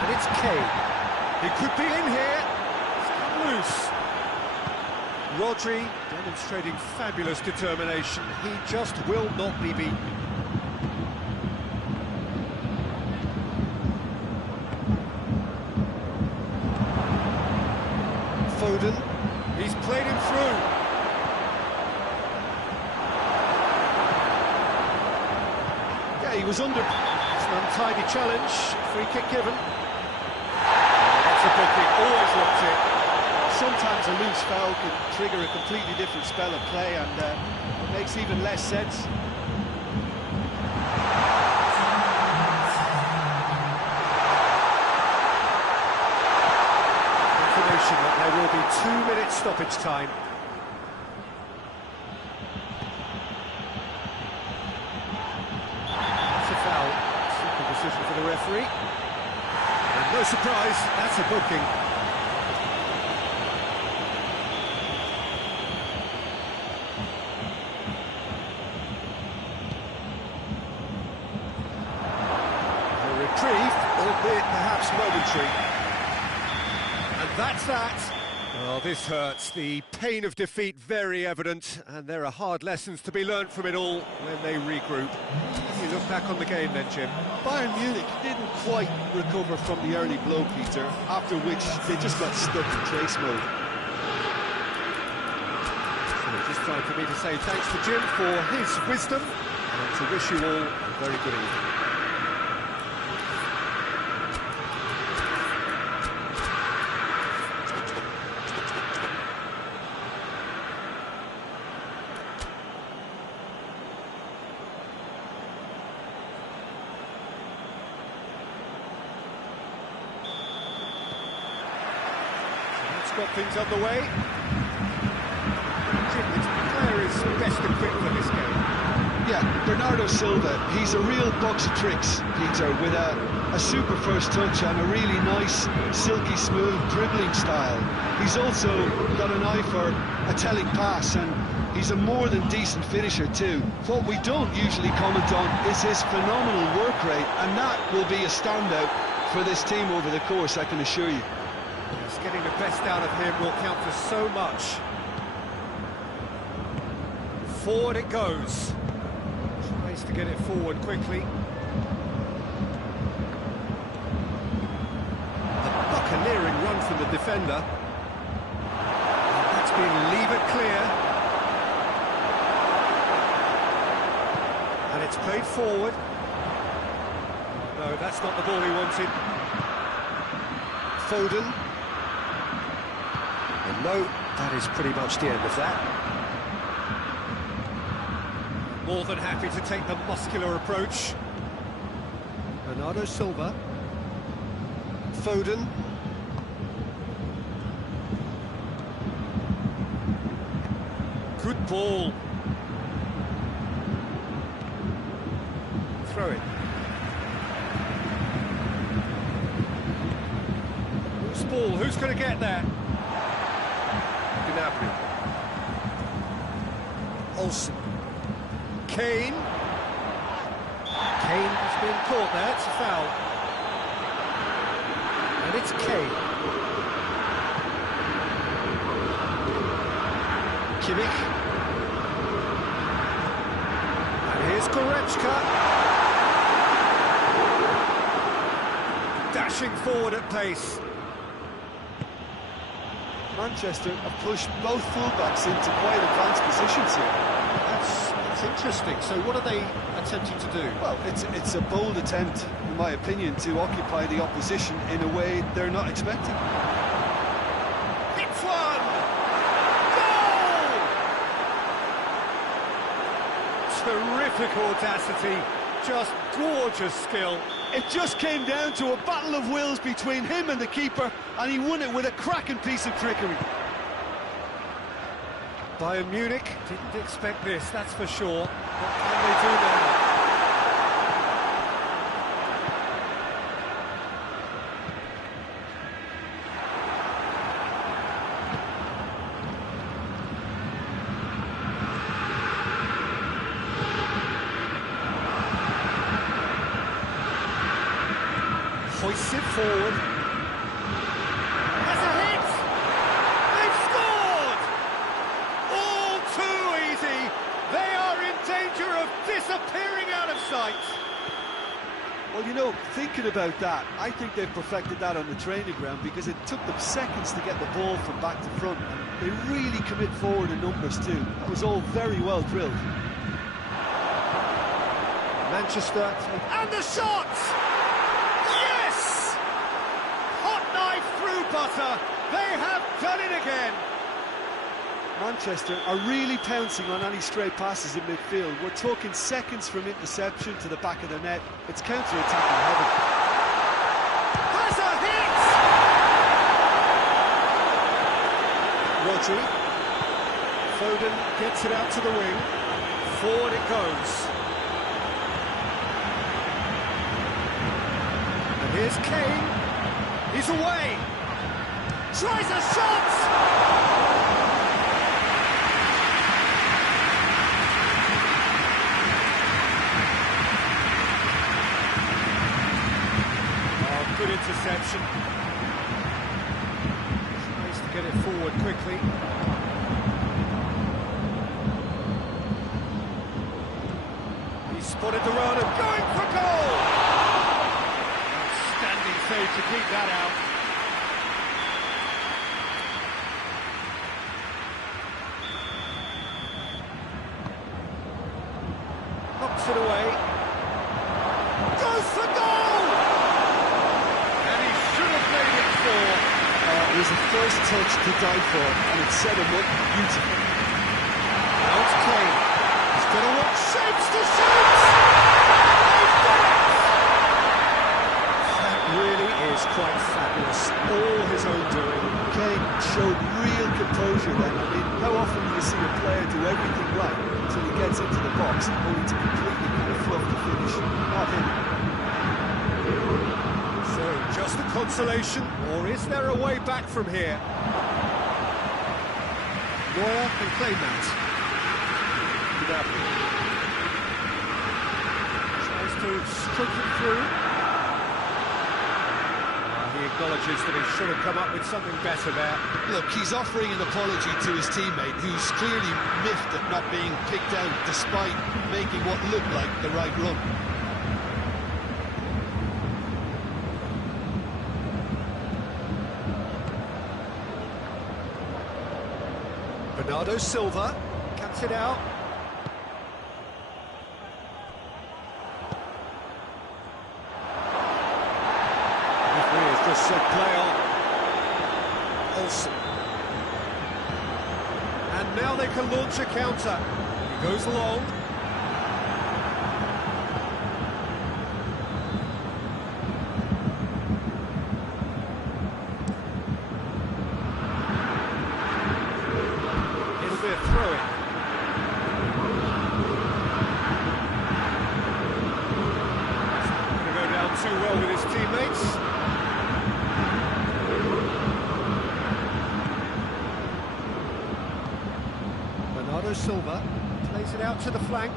And it's Kane. He could be in here. It's come loose. Rodri demonstrating fabulous determination. He just will not be beaten. Foden. He's played him through. Yeah, he was under... It's an untidy challenge. Free kick given. That's a booking. Always looked it. Sometimes a loose foul can trigger a completely different spell of play, and it makes even less sense. Information that there will be 2 minutes stoppage time. That's a foul. Simple decision for the referee. And no surprise, that's a booking. Reprieve, albeit perhaps momentary. And that's that. Well, this hurts. The pain of defeat very evident, and there are hard lessons to be learnt from it all when they regroup. You look back on the game then, Jim. Bayern Munich didn't quite recover from the early blow, Peter, after which they just got stuck in chase mode. So just time for me to say thanks to Jim for his wisdom, and to wish you all a very good evening. Got things underway. Jim, which player is best equipped for this game? Yeah, Bernardo Silva. He's a real box of tricks, Peter, with a super first touch and a really nice, silky smooth dribbling style. He's also got an eye for a telling pass, and he's a more than decent finisher too. What we don't usually comment on is his phenomenal work rate, and that will be a standout for this team over the course, I can assure you. Yes, getting the best out of him will count for so much. Forward it goes. Tries to get it forward quickly. A buccaneering run from the defender. That's been levered clear. And it's played forward. No, that's not the ball he wanted. Foden. And no, that is pretty much the end of that. More than happy to take the muscular approach. Bernardo Silva. Foden. Good ball. Throw it. Who's ball? Who's going to get there? Gnabry. Olsen. Kane. Kane has been caught there, it's a foul. And it's Kane. Kimmich. And here's Goretzka. Dashing forward at pace. Manchester have pushed both fullbacks into quite advanced positions here. That's interesting. So what are they attempting to do? Well, it's a bold attempt, in my opinion, to occupy the opposition in a way they're not expecting. It's one! Goal! Terrific audacity, just gorgeous skill. It just came down to a battle of wills between him and the keeper, and he won it with a cracking piece of trickery. Bayern Munich didn't expect this, that's for sure. What can they do now? Hoists it forward. Has a hit! They've scored! All too easy. They are in danger of disappearing out of sight. Well, you know, thinking about that, I think they've perfected that on the training ground because it took them seconds to get the ball from back to front, and they really commit forward in numbers too. That was all very well drilled. Manchester, and the shot! Yes! Hot knife through butter. They have done it again. Manchester are really pouncing on any stray passes in midfield. We're talking seconds from interception to the back of the net. It's counter-attacking heaven. Has a hit! Rodri. Foden gets it out to the wing. Forward it goes. And here's Kane. He's away. Tries a shot! Good interception. Tries to get it forward quickly. He spotted Derrota going for goal! Outstanding save to keep that out. Knocks it away. Goes for goal! It was a first touch to die for, and it set him up beautifully. Now it's Kane. He's got to watch shapes to shoot! They've done it! That really is quite fabulous. All his own doing. Kane showed real composure then. I mean, how often do you see a player do everything right until he gets into the box, only to completely kind of fluff the finish? Not him. So, just a consolation, or is there a way back from here? Neuer can claim that. Gnabry tries to strike it through. He acknowledges that he should have come up with something better there. Look, he's offering an apology to his teammate, who's clearly miffed at not being picked out despite making what looked like the right run. Bernardo Silva cuts it out. Referee has just said play on. Olsen. And now they can launch a counter. He goes long. It'll be a throw-in. Silva plays it out to the flank.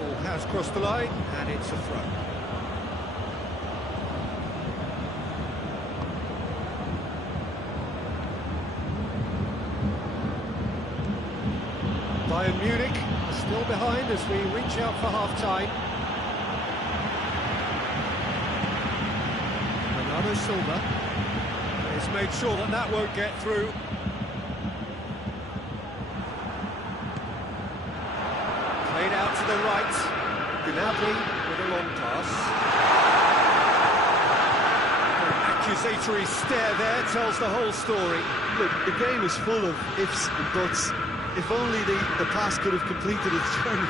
Ball has crossed the line, and it's a throw. Bayern Munich are still behind as we reach out for half-time. Bernardo Silva has made sure that that won't get through. Played out to the right. Gnabry with a long pass. An accusatory stare there tells the whole story. Look, the game is full of ifs and buts. If only the pass could have completed its journey.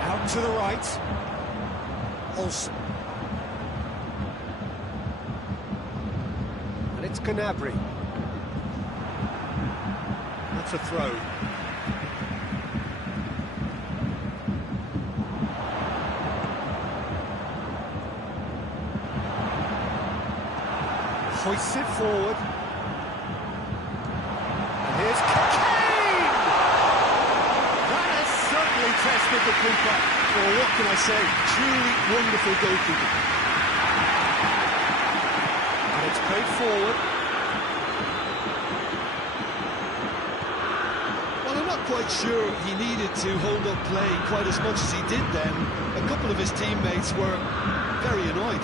Out to the right. Olsen. And it's Gnabry. That's a throw. Hoists it forward. And here's Kane! That has certainly tested the keeper. Well, what can I say? Truly wonderful goalkeeping. And it's played forward. Well, I'm not quite sure he needed to hold up play quite as much as he did then. A couple of his teammates were very annoyed.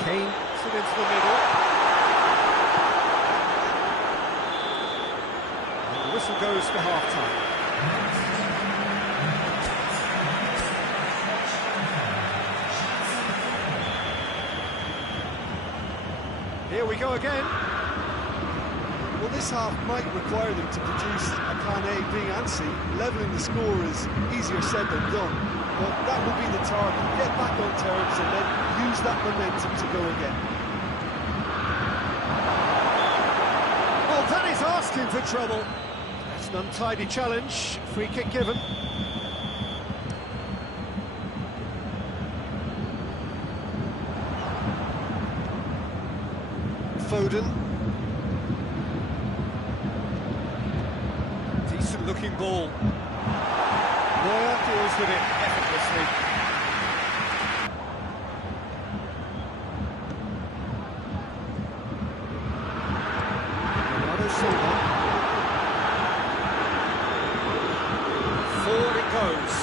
Kane puts it into the middle. And the whistle goes for half-time. Here we go again. Well, this half might require them to produce a plan A, B and C. Levelling the score is easier said than done, but that will be the target. Get back on terms and then use that momentum to go again. Well, that is asking for trouble. That's an untidy challenge. Free kick given. Foden. Decent looking ball. Neuer deals with it effortlessly. Bernardo Silva. Forward it goes.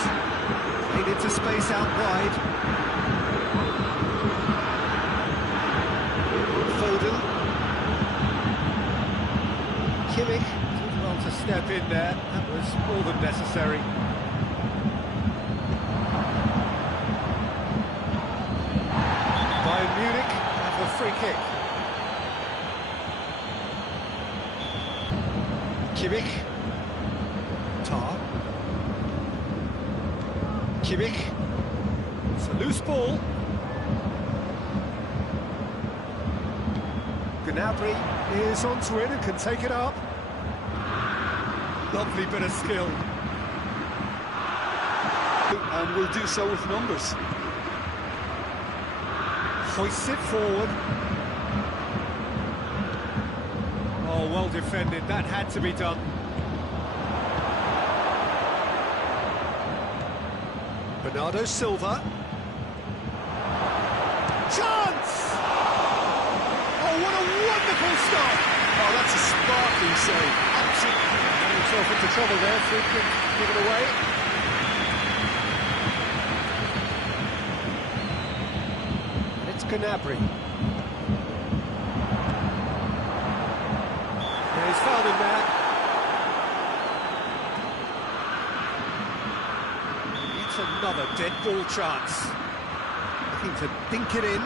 Played into space out wide. Foden. Kimmich did well to step in there. That was more than necessary. Bayern Munich have a free kick. Kimmich. Tar. Kimmich. It's a loose ball. Gnabry is onto it and can take it up. Lovely bit of skill. And will do so with numbers. Hoists it forward. Oh, well defended. That had to be done. Bernardo Silva. Chance! Oh, what a wonderful start! Oh, that's a sparkling save. Absolutely. Got himself into trouble there. Free kick given away. And it's Gnabry. Yeah, he's fouled him there. It's another dead ball chance. Looking to dink it in.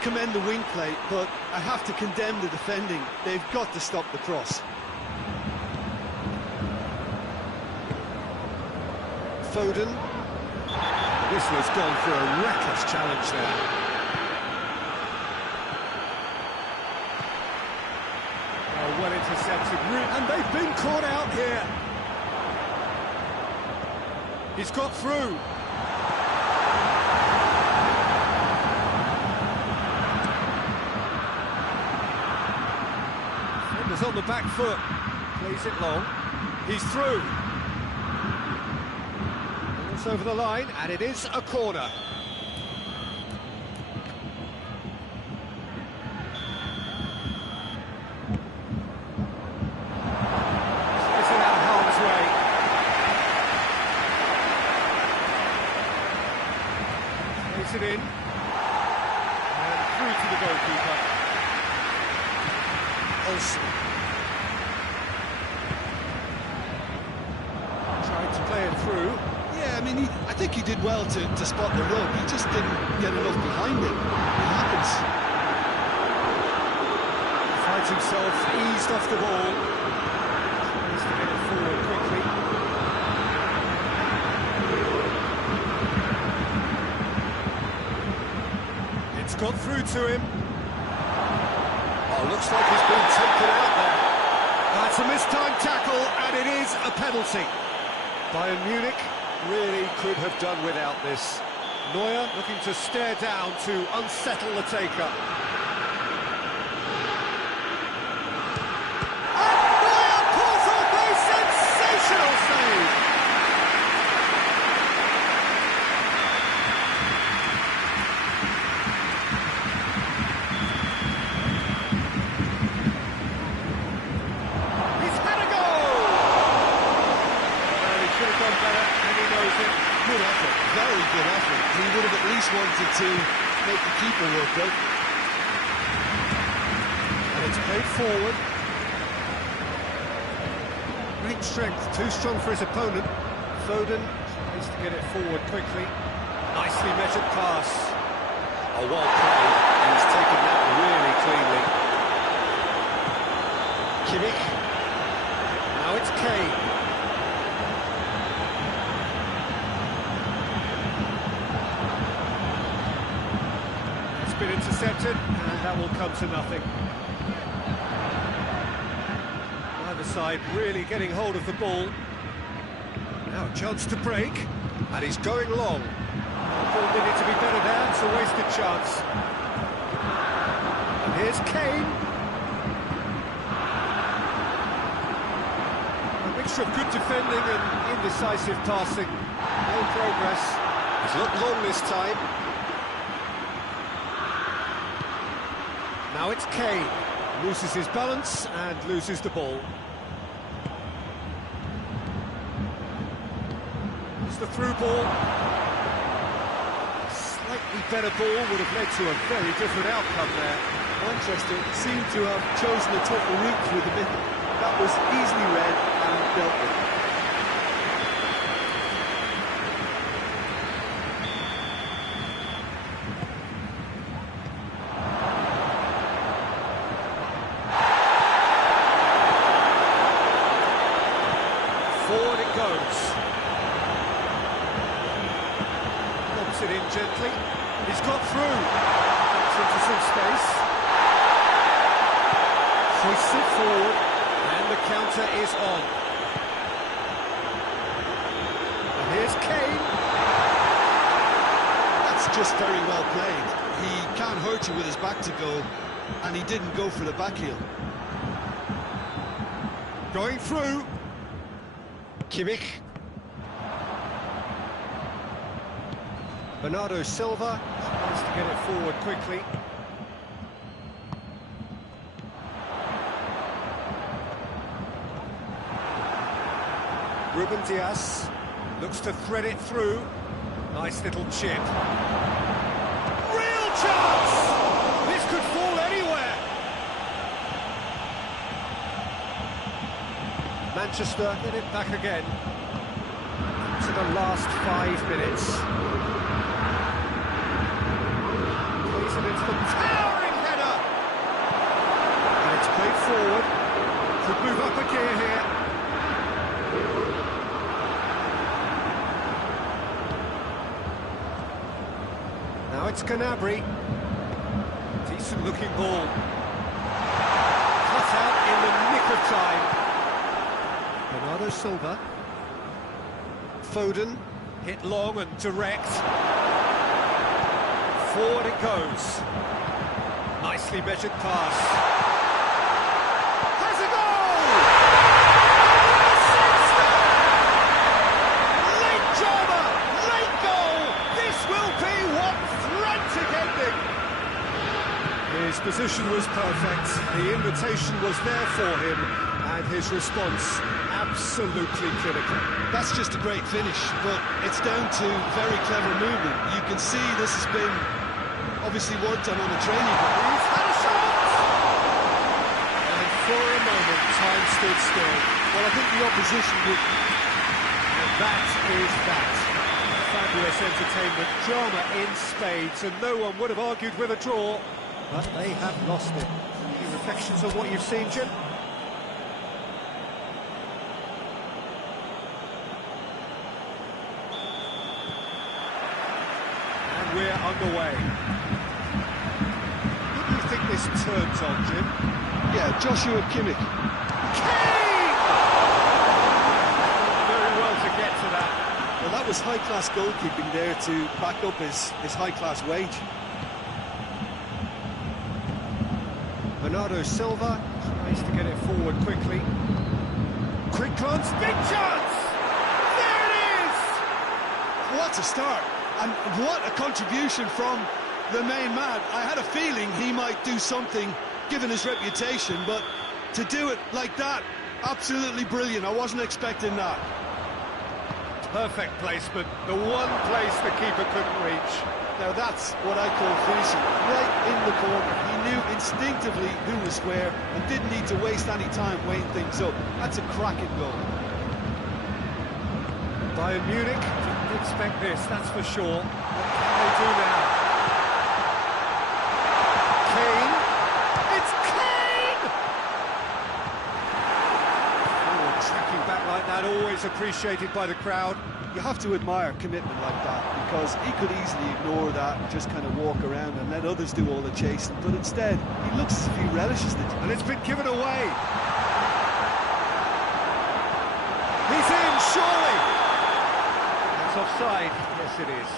Commend the wing play, but I have to condemn the defending. They've got to stop the cross. Foden. This was gone for a reckless challenge there. Oh, well intercepted, and they've been caught out here. He's got through. Defender's on the back foot. Plays it long. He's through. It's over the line, and it is a corner. It's in out harm's way. Plays it in. And through to the goalkeeper. Olsen. Trying to play it through. Yeah, I mean, I think he did well to spot the run. He just didn't get enough behind it. It happens. Finds himself eased off the ball. Tries to get it forward quickly. It's got through to him. Oh, looks like he's been taken out there. That's a mistimed tackle, and it is a penalty. Bayern Munich really could have done without this. Neuer looking to stare down to unsettle the taker. And Neuer pulls off a sensational save! He's had a goal! Well, he should have done better, and he knows it. Good effort, very good effort. He would have at least wanted to make the keeper work out. And it's played forward. Great strength, too strong for his opponent. Foden tries to get it forward quickly. Nicely measured pass. Oh, well played. He's taken that really cleanly. Kimmich. Now it's Kane. Been intercepted, and that will come to nothing. Either side really getting hold of the ball. Now a chance to break, and he's going long. Ball needed to be better there, it's a wasted chance. And here's Kane. A mixture of good defending and indecisive passing. No progress. He's looked long this time. Now it's Kane, loses his balance and loses the ball. It's the through ball. Slightly better ball would have led to a very different outcome there. Manchester seemed to have chosen a tougher route through the middle. That was easily read and dealt with. Forward it goes. Lobs it in gently. He's got through. Gets into some space. Hoists it forward. And the counter is on. And here's Kane. That's just very well played. He can't hurt you with his back to goal, and he didn't go for the back heel. Going through. Kimmich. Bernardo Silva tries to get it forward quickly. Ruben Dias looks to thread it through. Nice little chip. Real chance! This could fall anywhere. Manchester get it back again. To the last 5 minutes. Plays it into the towering Could move up a gear here. Now it's Canabry. Decent looking ball. Cut out in the nick of time. Bernardo Silva. Foden. Hit long and direct. Forward it goes. Nicely measured pass. Has a goal! Late drama, late goal. This will be one frantic ending. His position was perfect. The invitation was there for him, and his response absolutely critical. That's just a great finish, but it's down to very clever movement. You can see this has been obviously worked on a training ground. He's had a shot! And for a moment, time stood still. Well, I think the opposition would... And that is that. Fabulous entertainment, drama in spades, and no one would have argued with a draw, but they have lost it. Any reflections on what you've seen, Jim? And we're underway. Who do you think this turns on, Jim? Yeah, Joshua Kimmich. Kane! Very well to get to that. Well, that was high-class goalkeeping there to back up his high-class wage. Bernardo Silva tries to get it forward quickly. Quick glance, big chance! There it is! What a start, and what a contribution from the main man. I had a feeling he might do something, given his reputation, but to do it like that, absolutely brilliant. I wasn't expecting that. Perfect placement, the one place the keeper couldn't reach. Now that's what I call finishing, right in the corner. He knew instinctively who was square and didn't need to waste any time weighing things up. That's a cracking goal. Bayern Munich didn't expect this, that's for sure. What can they do now? Kane. It's Kane! Oh, tracking back like that, always appreciated by the crowd. You have to admire commitment like that, because he could easily ignore that and just kind of walk around and let others do all the chasing, but instead he looks as if he relishes it. And it's been given away. He's in, surely! That's offside. Yes, it is.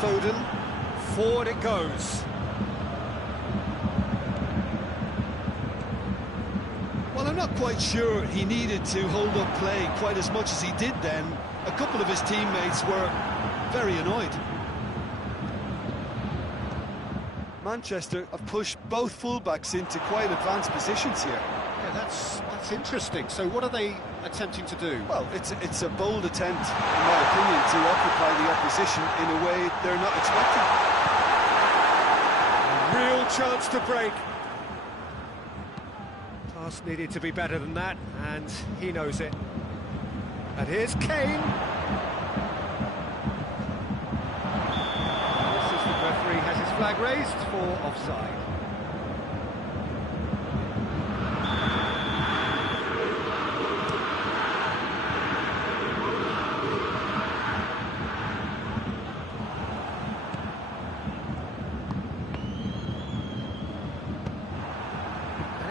Foden, forward it goes. Well, I'm not quite sure he needed to hold up play quite as much as he did then. A couple of his teammates were very annoyed. Manchester have pushed both fullbacks into quite advanced positions here. Yeah, that's interesting. So what are they attempting to do? Well, it's a bold attempt, in my opinion, to occupy the opposition in a way they're not expecting. A real chance to break. Pass needed to be better than that, and he knows it. And here's Kane. This is the referee has his flag raised for offside.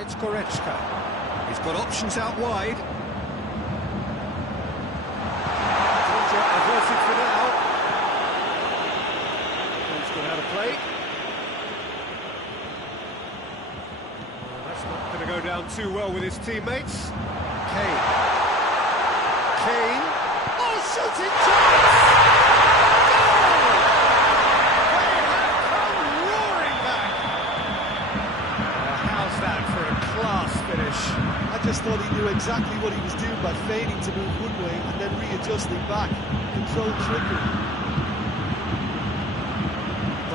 It's Goretzka. He's got options out wide. Georgia averted for now. He's got out of play. That's not going to go down too well with his teammates. Kane. Kane. Oh, shooting chance! I just thought he knew exactly what he was doing by feigning to move one way and then readjusting back. Controlled trickery.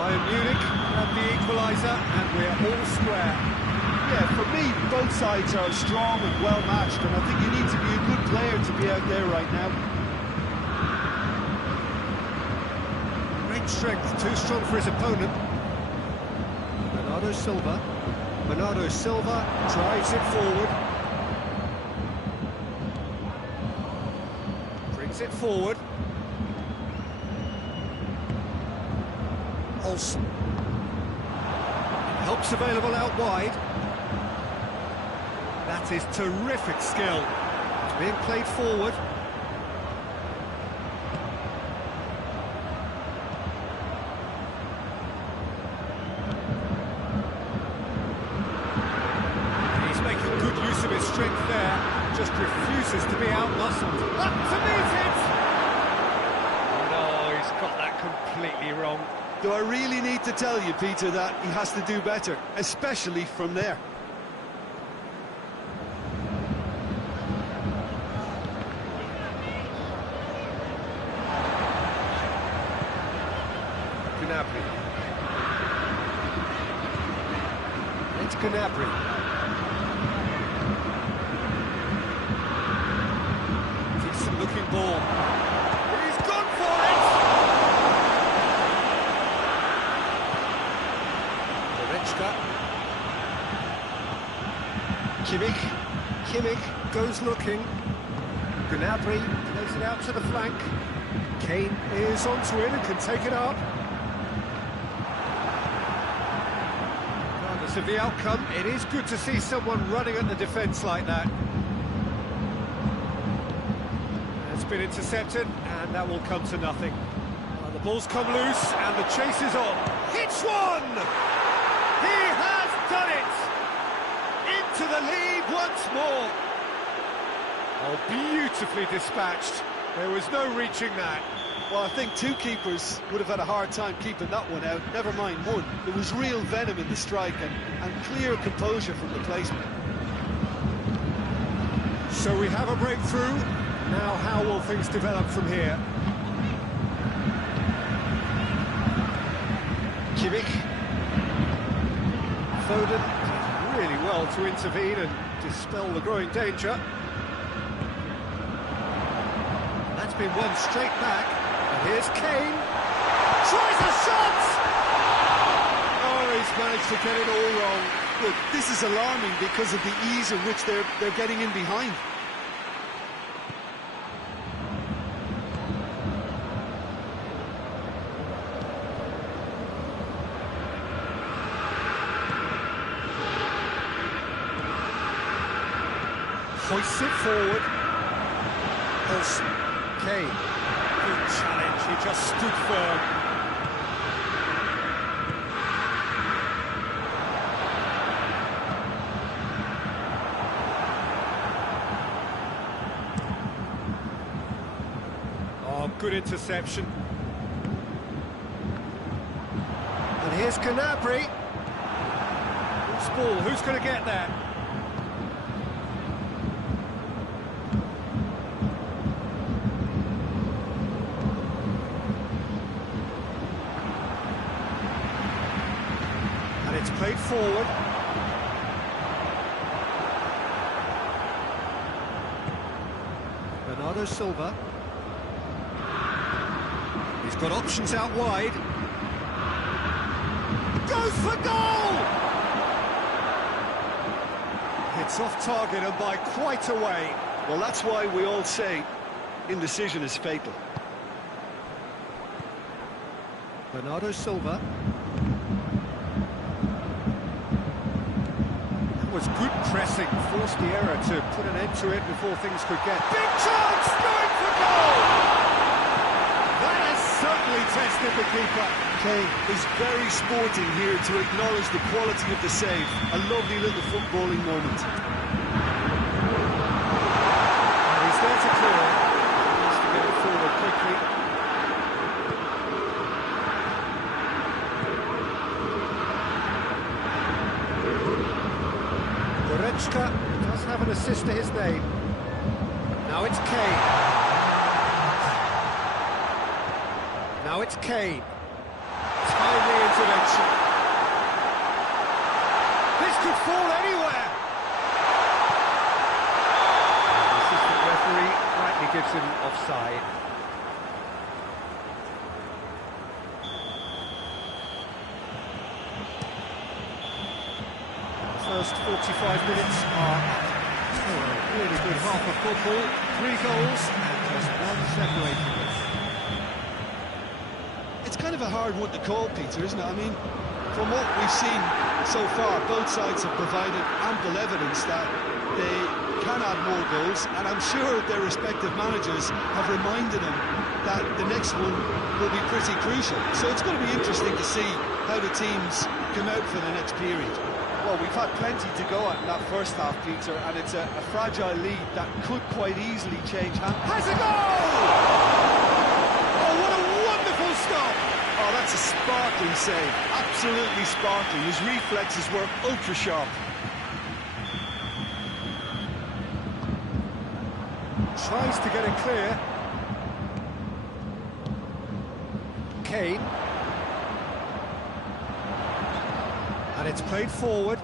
Bayern Munich have the equaliser, and we're all square. Yeah, for me, both sides are strong and well matched, and I think you need to be a good player to be out there right now. Great strength, too strong for his opponent. Bernardo Silva drives it forward. Brings it forward. Olsen. Help's available out wide. That is terrific skill. It's being played forward. He's making good use of his strength there. Just refuses to be out-muscled. Up to meet it! No, he's got that completely wrong. Do I really need to tell you, Peter, that he has to do better, especially from there? Gnabry. It's Gnabry. Decent looking ball. He's gone for it! Kimmich goes looking. Gnabry plays it out to the flank. Kane is onto it and can take it up. Regardless of the outcome, it is good to see someone running at the defence like that. It's been intercepted, and that will come to nothing. The ball's come loose, and the chase is on. Hits one! He has done it! Into the lead once more. Oh, beautifully dispatched. There was no reaching that. Well, I think two keepers would have had a hard time keeping that one out, never mind one. There was real venom in the strike and clear composure from the placement. So we have a breakthrough. Now how will things develop from here? Kimmich. Foden did really well to intervene and dispel the growing danger. That's been won straight back. And here's Kane. Tries a shot! Oh, he's managed to get it all wrong. Look, this is alarming because of the ease in which they're getting in behind. Hoists it forward. Olsen. Kane. Good challenge. He just stood firm. Oh, good interception. And here's Gnabry. Loose ball. Who's going to get there? It's played forward. Bernardo Silva. He's got options out wide. Goes for goal! It's off target and by quite a way. Well, that's why we all say indecision is fatal. Bernardo Silva. Was good pressing, forced the error to put an end to it before things could get... Big chance! Going for goal! That has certainly tested the keeper. Kane is very sporting here to acknowledge the quality of the save. A lovely little footballing moment. And he's there to clear it. He needs to get it forward quickly. Derrota does have an assist to his name. Now it's Kane. Now it's Kane. Time timely intervention. This could fall anywhere. The assistant referee rightly gives him offside. First 45 minutes are up. Oh, a really good half of football, 3 goals and just one separating us. It's kind of a hard one to call, Peter, isn't it? I mean, from what we've seen so far, both sides have provided ample evidence that they can add more goals, and I'm sure their respective managers have reminded them that the next one will be pretty crucial. So it's going to be interesting to see how the teams come out for the next period. Well, we've had plenty to go at in that first half, Peter, and it's a fragile lead that could quite easily change hands. Has a goal! Oh, what a wonderful stop! Oh, that's a sparkling save. Absolutely sparkling. His reflexes were ultra-sharp. Tries to get it clear. Kane. And it's played forward.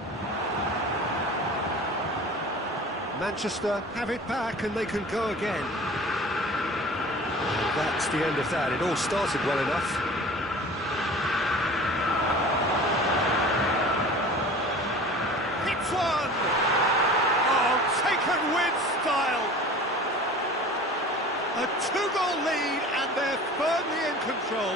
Manchester have it back and they can go again. That's the end of that. It all started well enough. Hits one! Oh, taken with style! A 2-goal lead and they're firmly in control.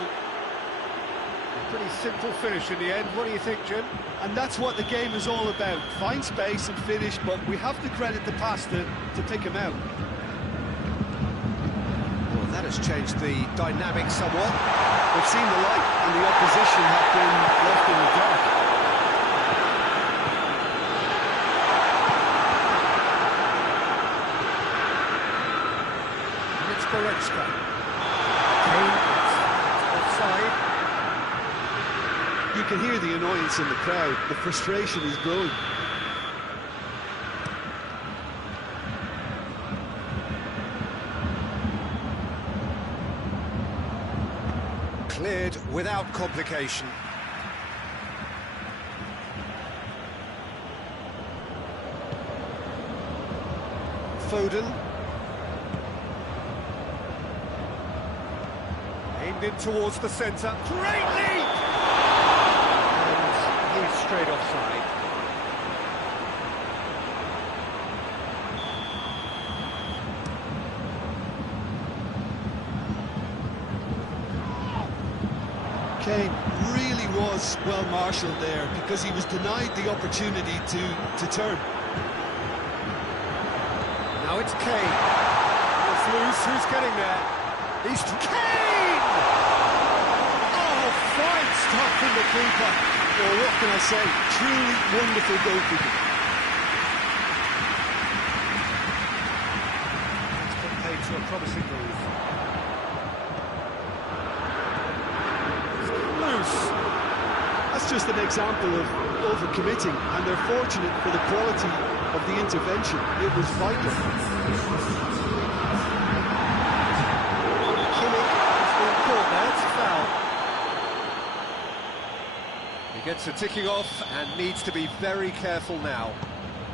Pretty simple finish in the end. What do you think, Jim? And that's what the game is all about. Find space and finish, but we have to credit the pass to pick him out. Well, that has changed the dynamic somewhat. We've seen the light, and the opposition have been left in the dark. And it's Derrota. Kane, offside. You can hear the annoyance in the crowd. The frustration is growing. Cleared without complication. Foden. Aimed in towards the centre. Great leap! And he's straight offside. Kane really was well marshalled there because he was denied the opportunity to turn. Now it's Kane. It's loose. Who's getting there? He's Kane! Oh, fine stop from the keeper. Well, what can I say? Truly wonderful goalkeeping. It's been paid to a promising move. That's just an example of overcommitting, and they're fortunate for the quality of the intervention. It was vital. Kimmich has been caught there, it's a foul. He gets a ticking off and needs to be very careful now.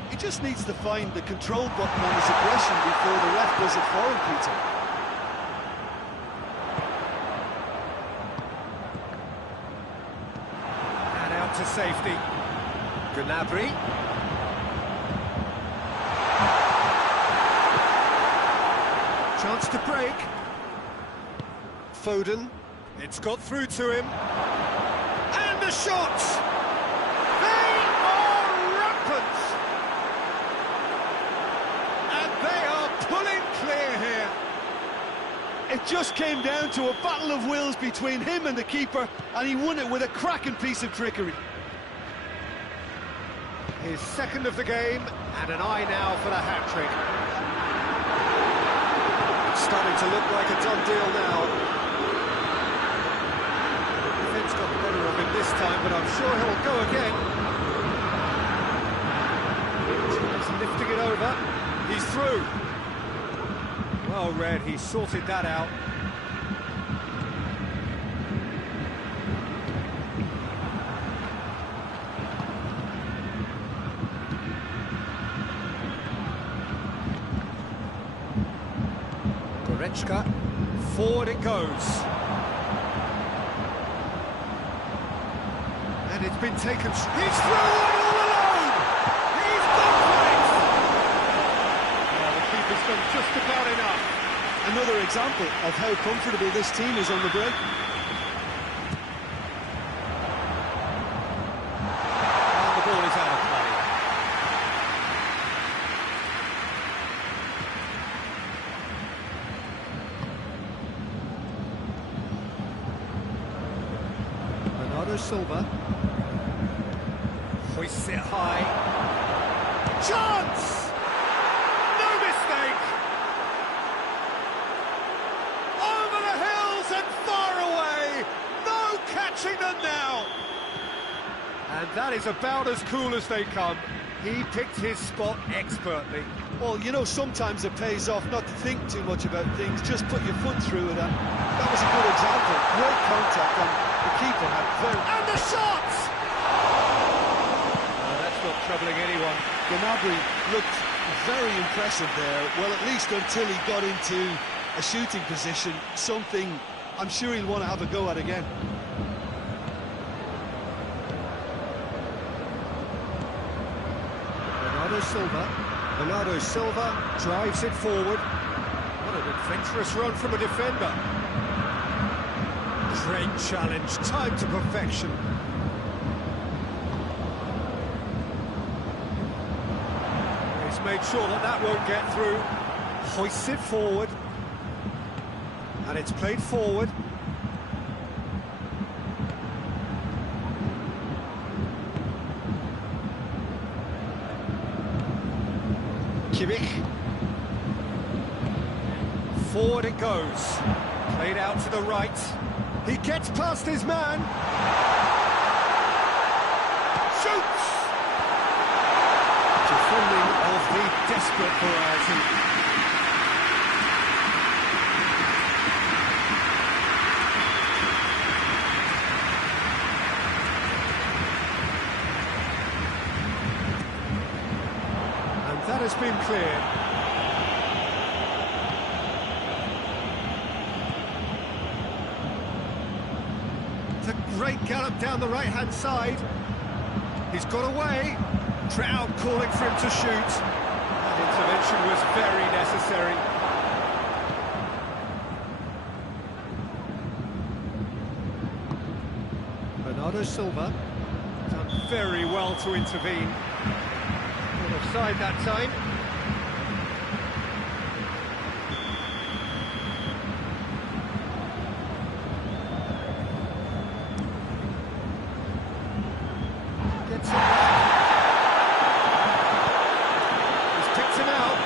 He just needs to find the control button on his aggression before the ref does it for him, Peter. To safety. Gnabry. Chance to break. Foden. It's got through to him. And the shots! They are rampant! And they are pulling clear here. It just came down to a battle of wills between him and the keeper, and he won it with a cracking piece of trickery. His second of the game, and an eye now for the hat-trick. It's starting to look like a done deal now. The defence got the better of him this time, but I'm sure he'll go again. He's lifting it over. He's through. Well read, he sorted that out. Derrota, forward it goes. And it's been taken. He's through and all alone! He's gone for it! Oh, the keeper's done just about enough. Another example of how comfortable this team is on the break. And the ball is out of play. Bernardo Silva hoists it high. Chance! No mistake! Over the hills and far away! No catching them now! And that is about as cool as they come. He picked his spot expertly. Well, you know, sometimes it pays off not to think too much about things, just put your foot through it, and that was a good example. Great contact, and the keeper had very... And the shot! That's not troubling anyone. Gnabry looked very impressive there, well, at least until he got into a shooting position, something I'm sure he'll want to have a go at again. Bernardo Silva drives it forward. What an adventurous run from a defender. Great challenge, timed to perfection. He's made sure that that won't get through. Hoists it forward. And it's played forward. Forward it goes. Played out to the right. He gets past his man. Shoots! Defending of the desperate variety. And that has been cleared. Great gallop down the right-hand side. He's got away. Crowd calling for him to shoot. That intervention was very necessary. Bernardo Silva done very well to intervene. Not offside that time. Gets it back. He's picked him out.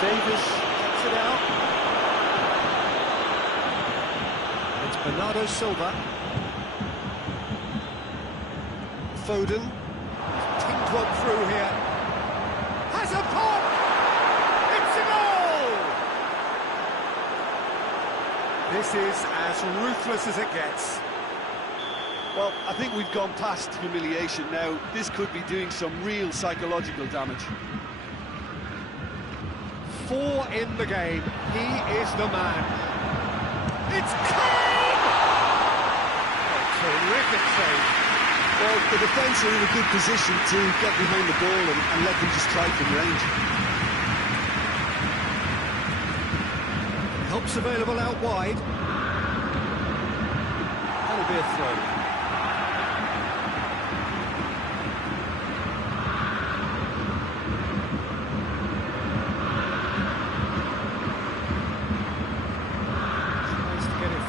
Davis gets it out. It's Bernardo Silva. Foden. He's pinged one through here. Has a pop! It's a goal! This is as ruthless as it gets. Well, I think we've gone past humiliation now. This could be doing some real psychological damage. 4 in the game. He is the man. It's Kane! A terrific save. Well, the defence are in a good position to get behind the ball and let them just try from range. Help's available out wide. That'll be a throw.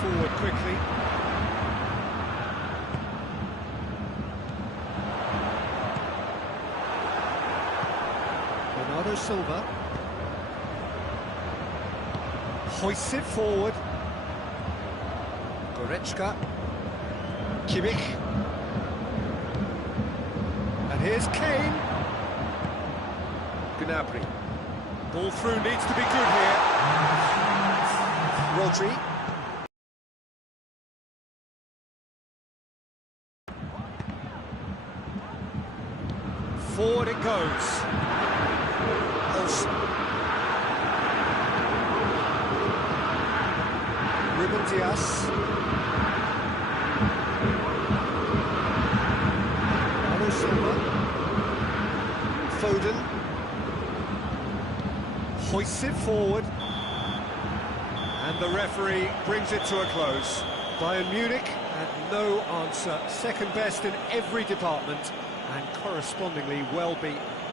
Forward quickly. Bernardo Silva hoists it forward. Goretzka. Kimmich. And here's Kane. Gnabry. Ball through needs to be good here. Rodri. Forward it goes. Ruben Dias. Silva, Foden, hoists it forward, and the referee brings it to a close. Bayern Munich had no answer, second best in every department, and correspondingly well beaten.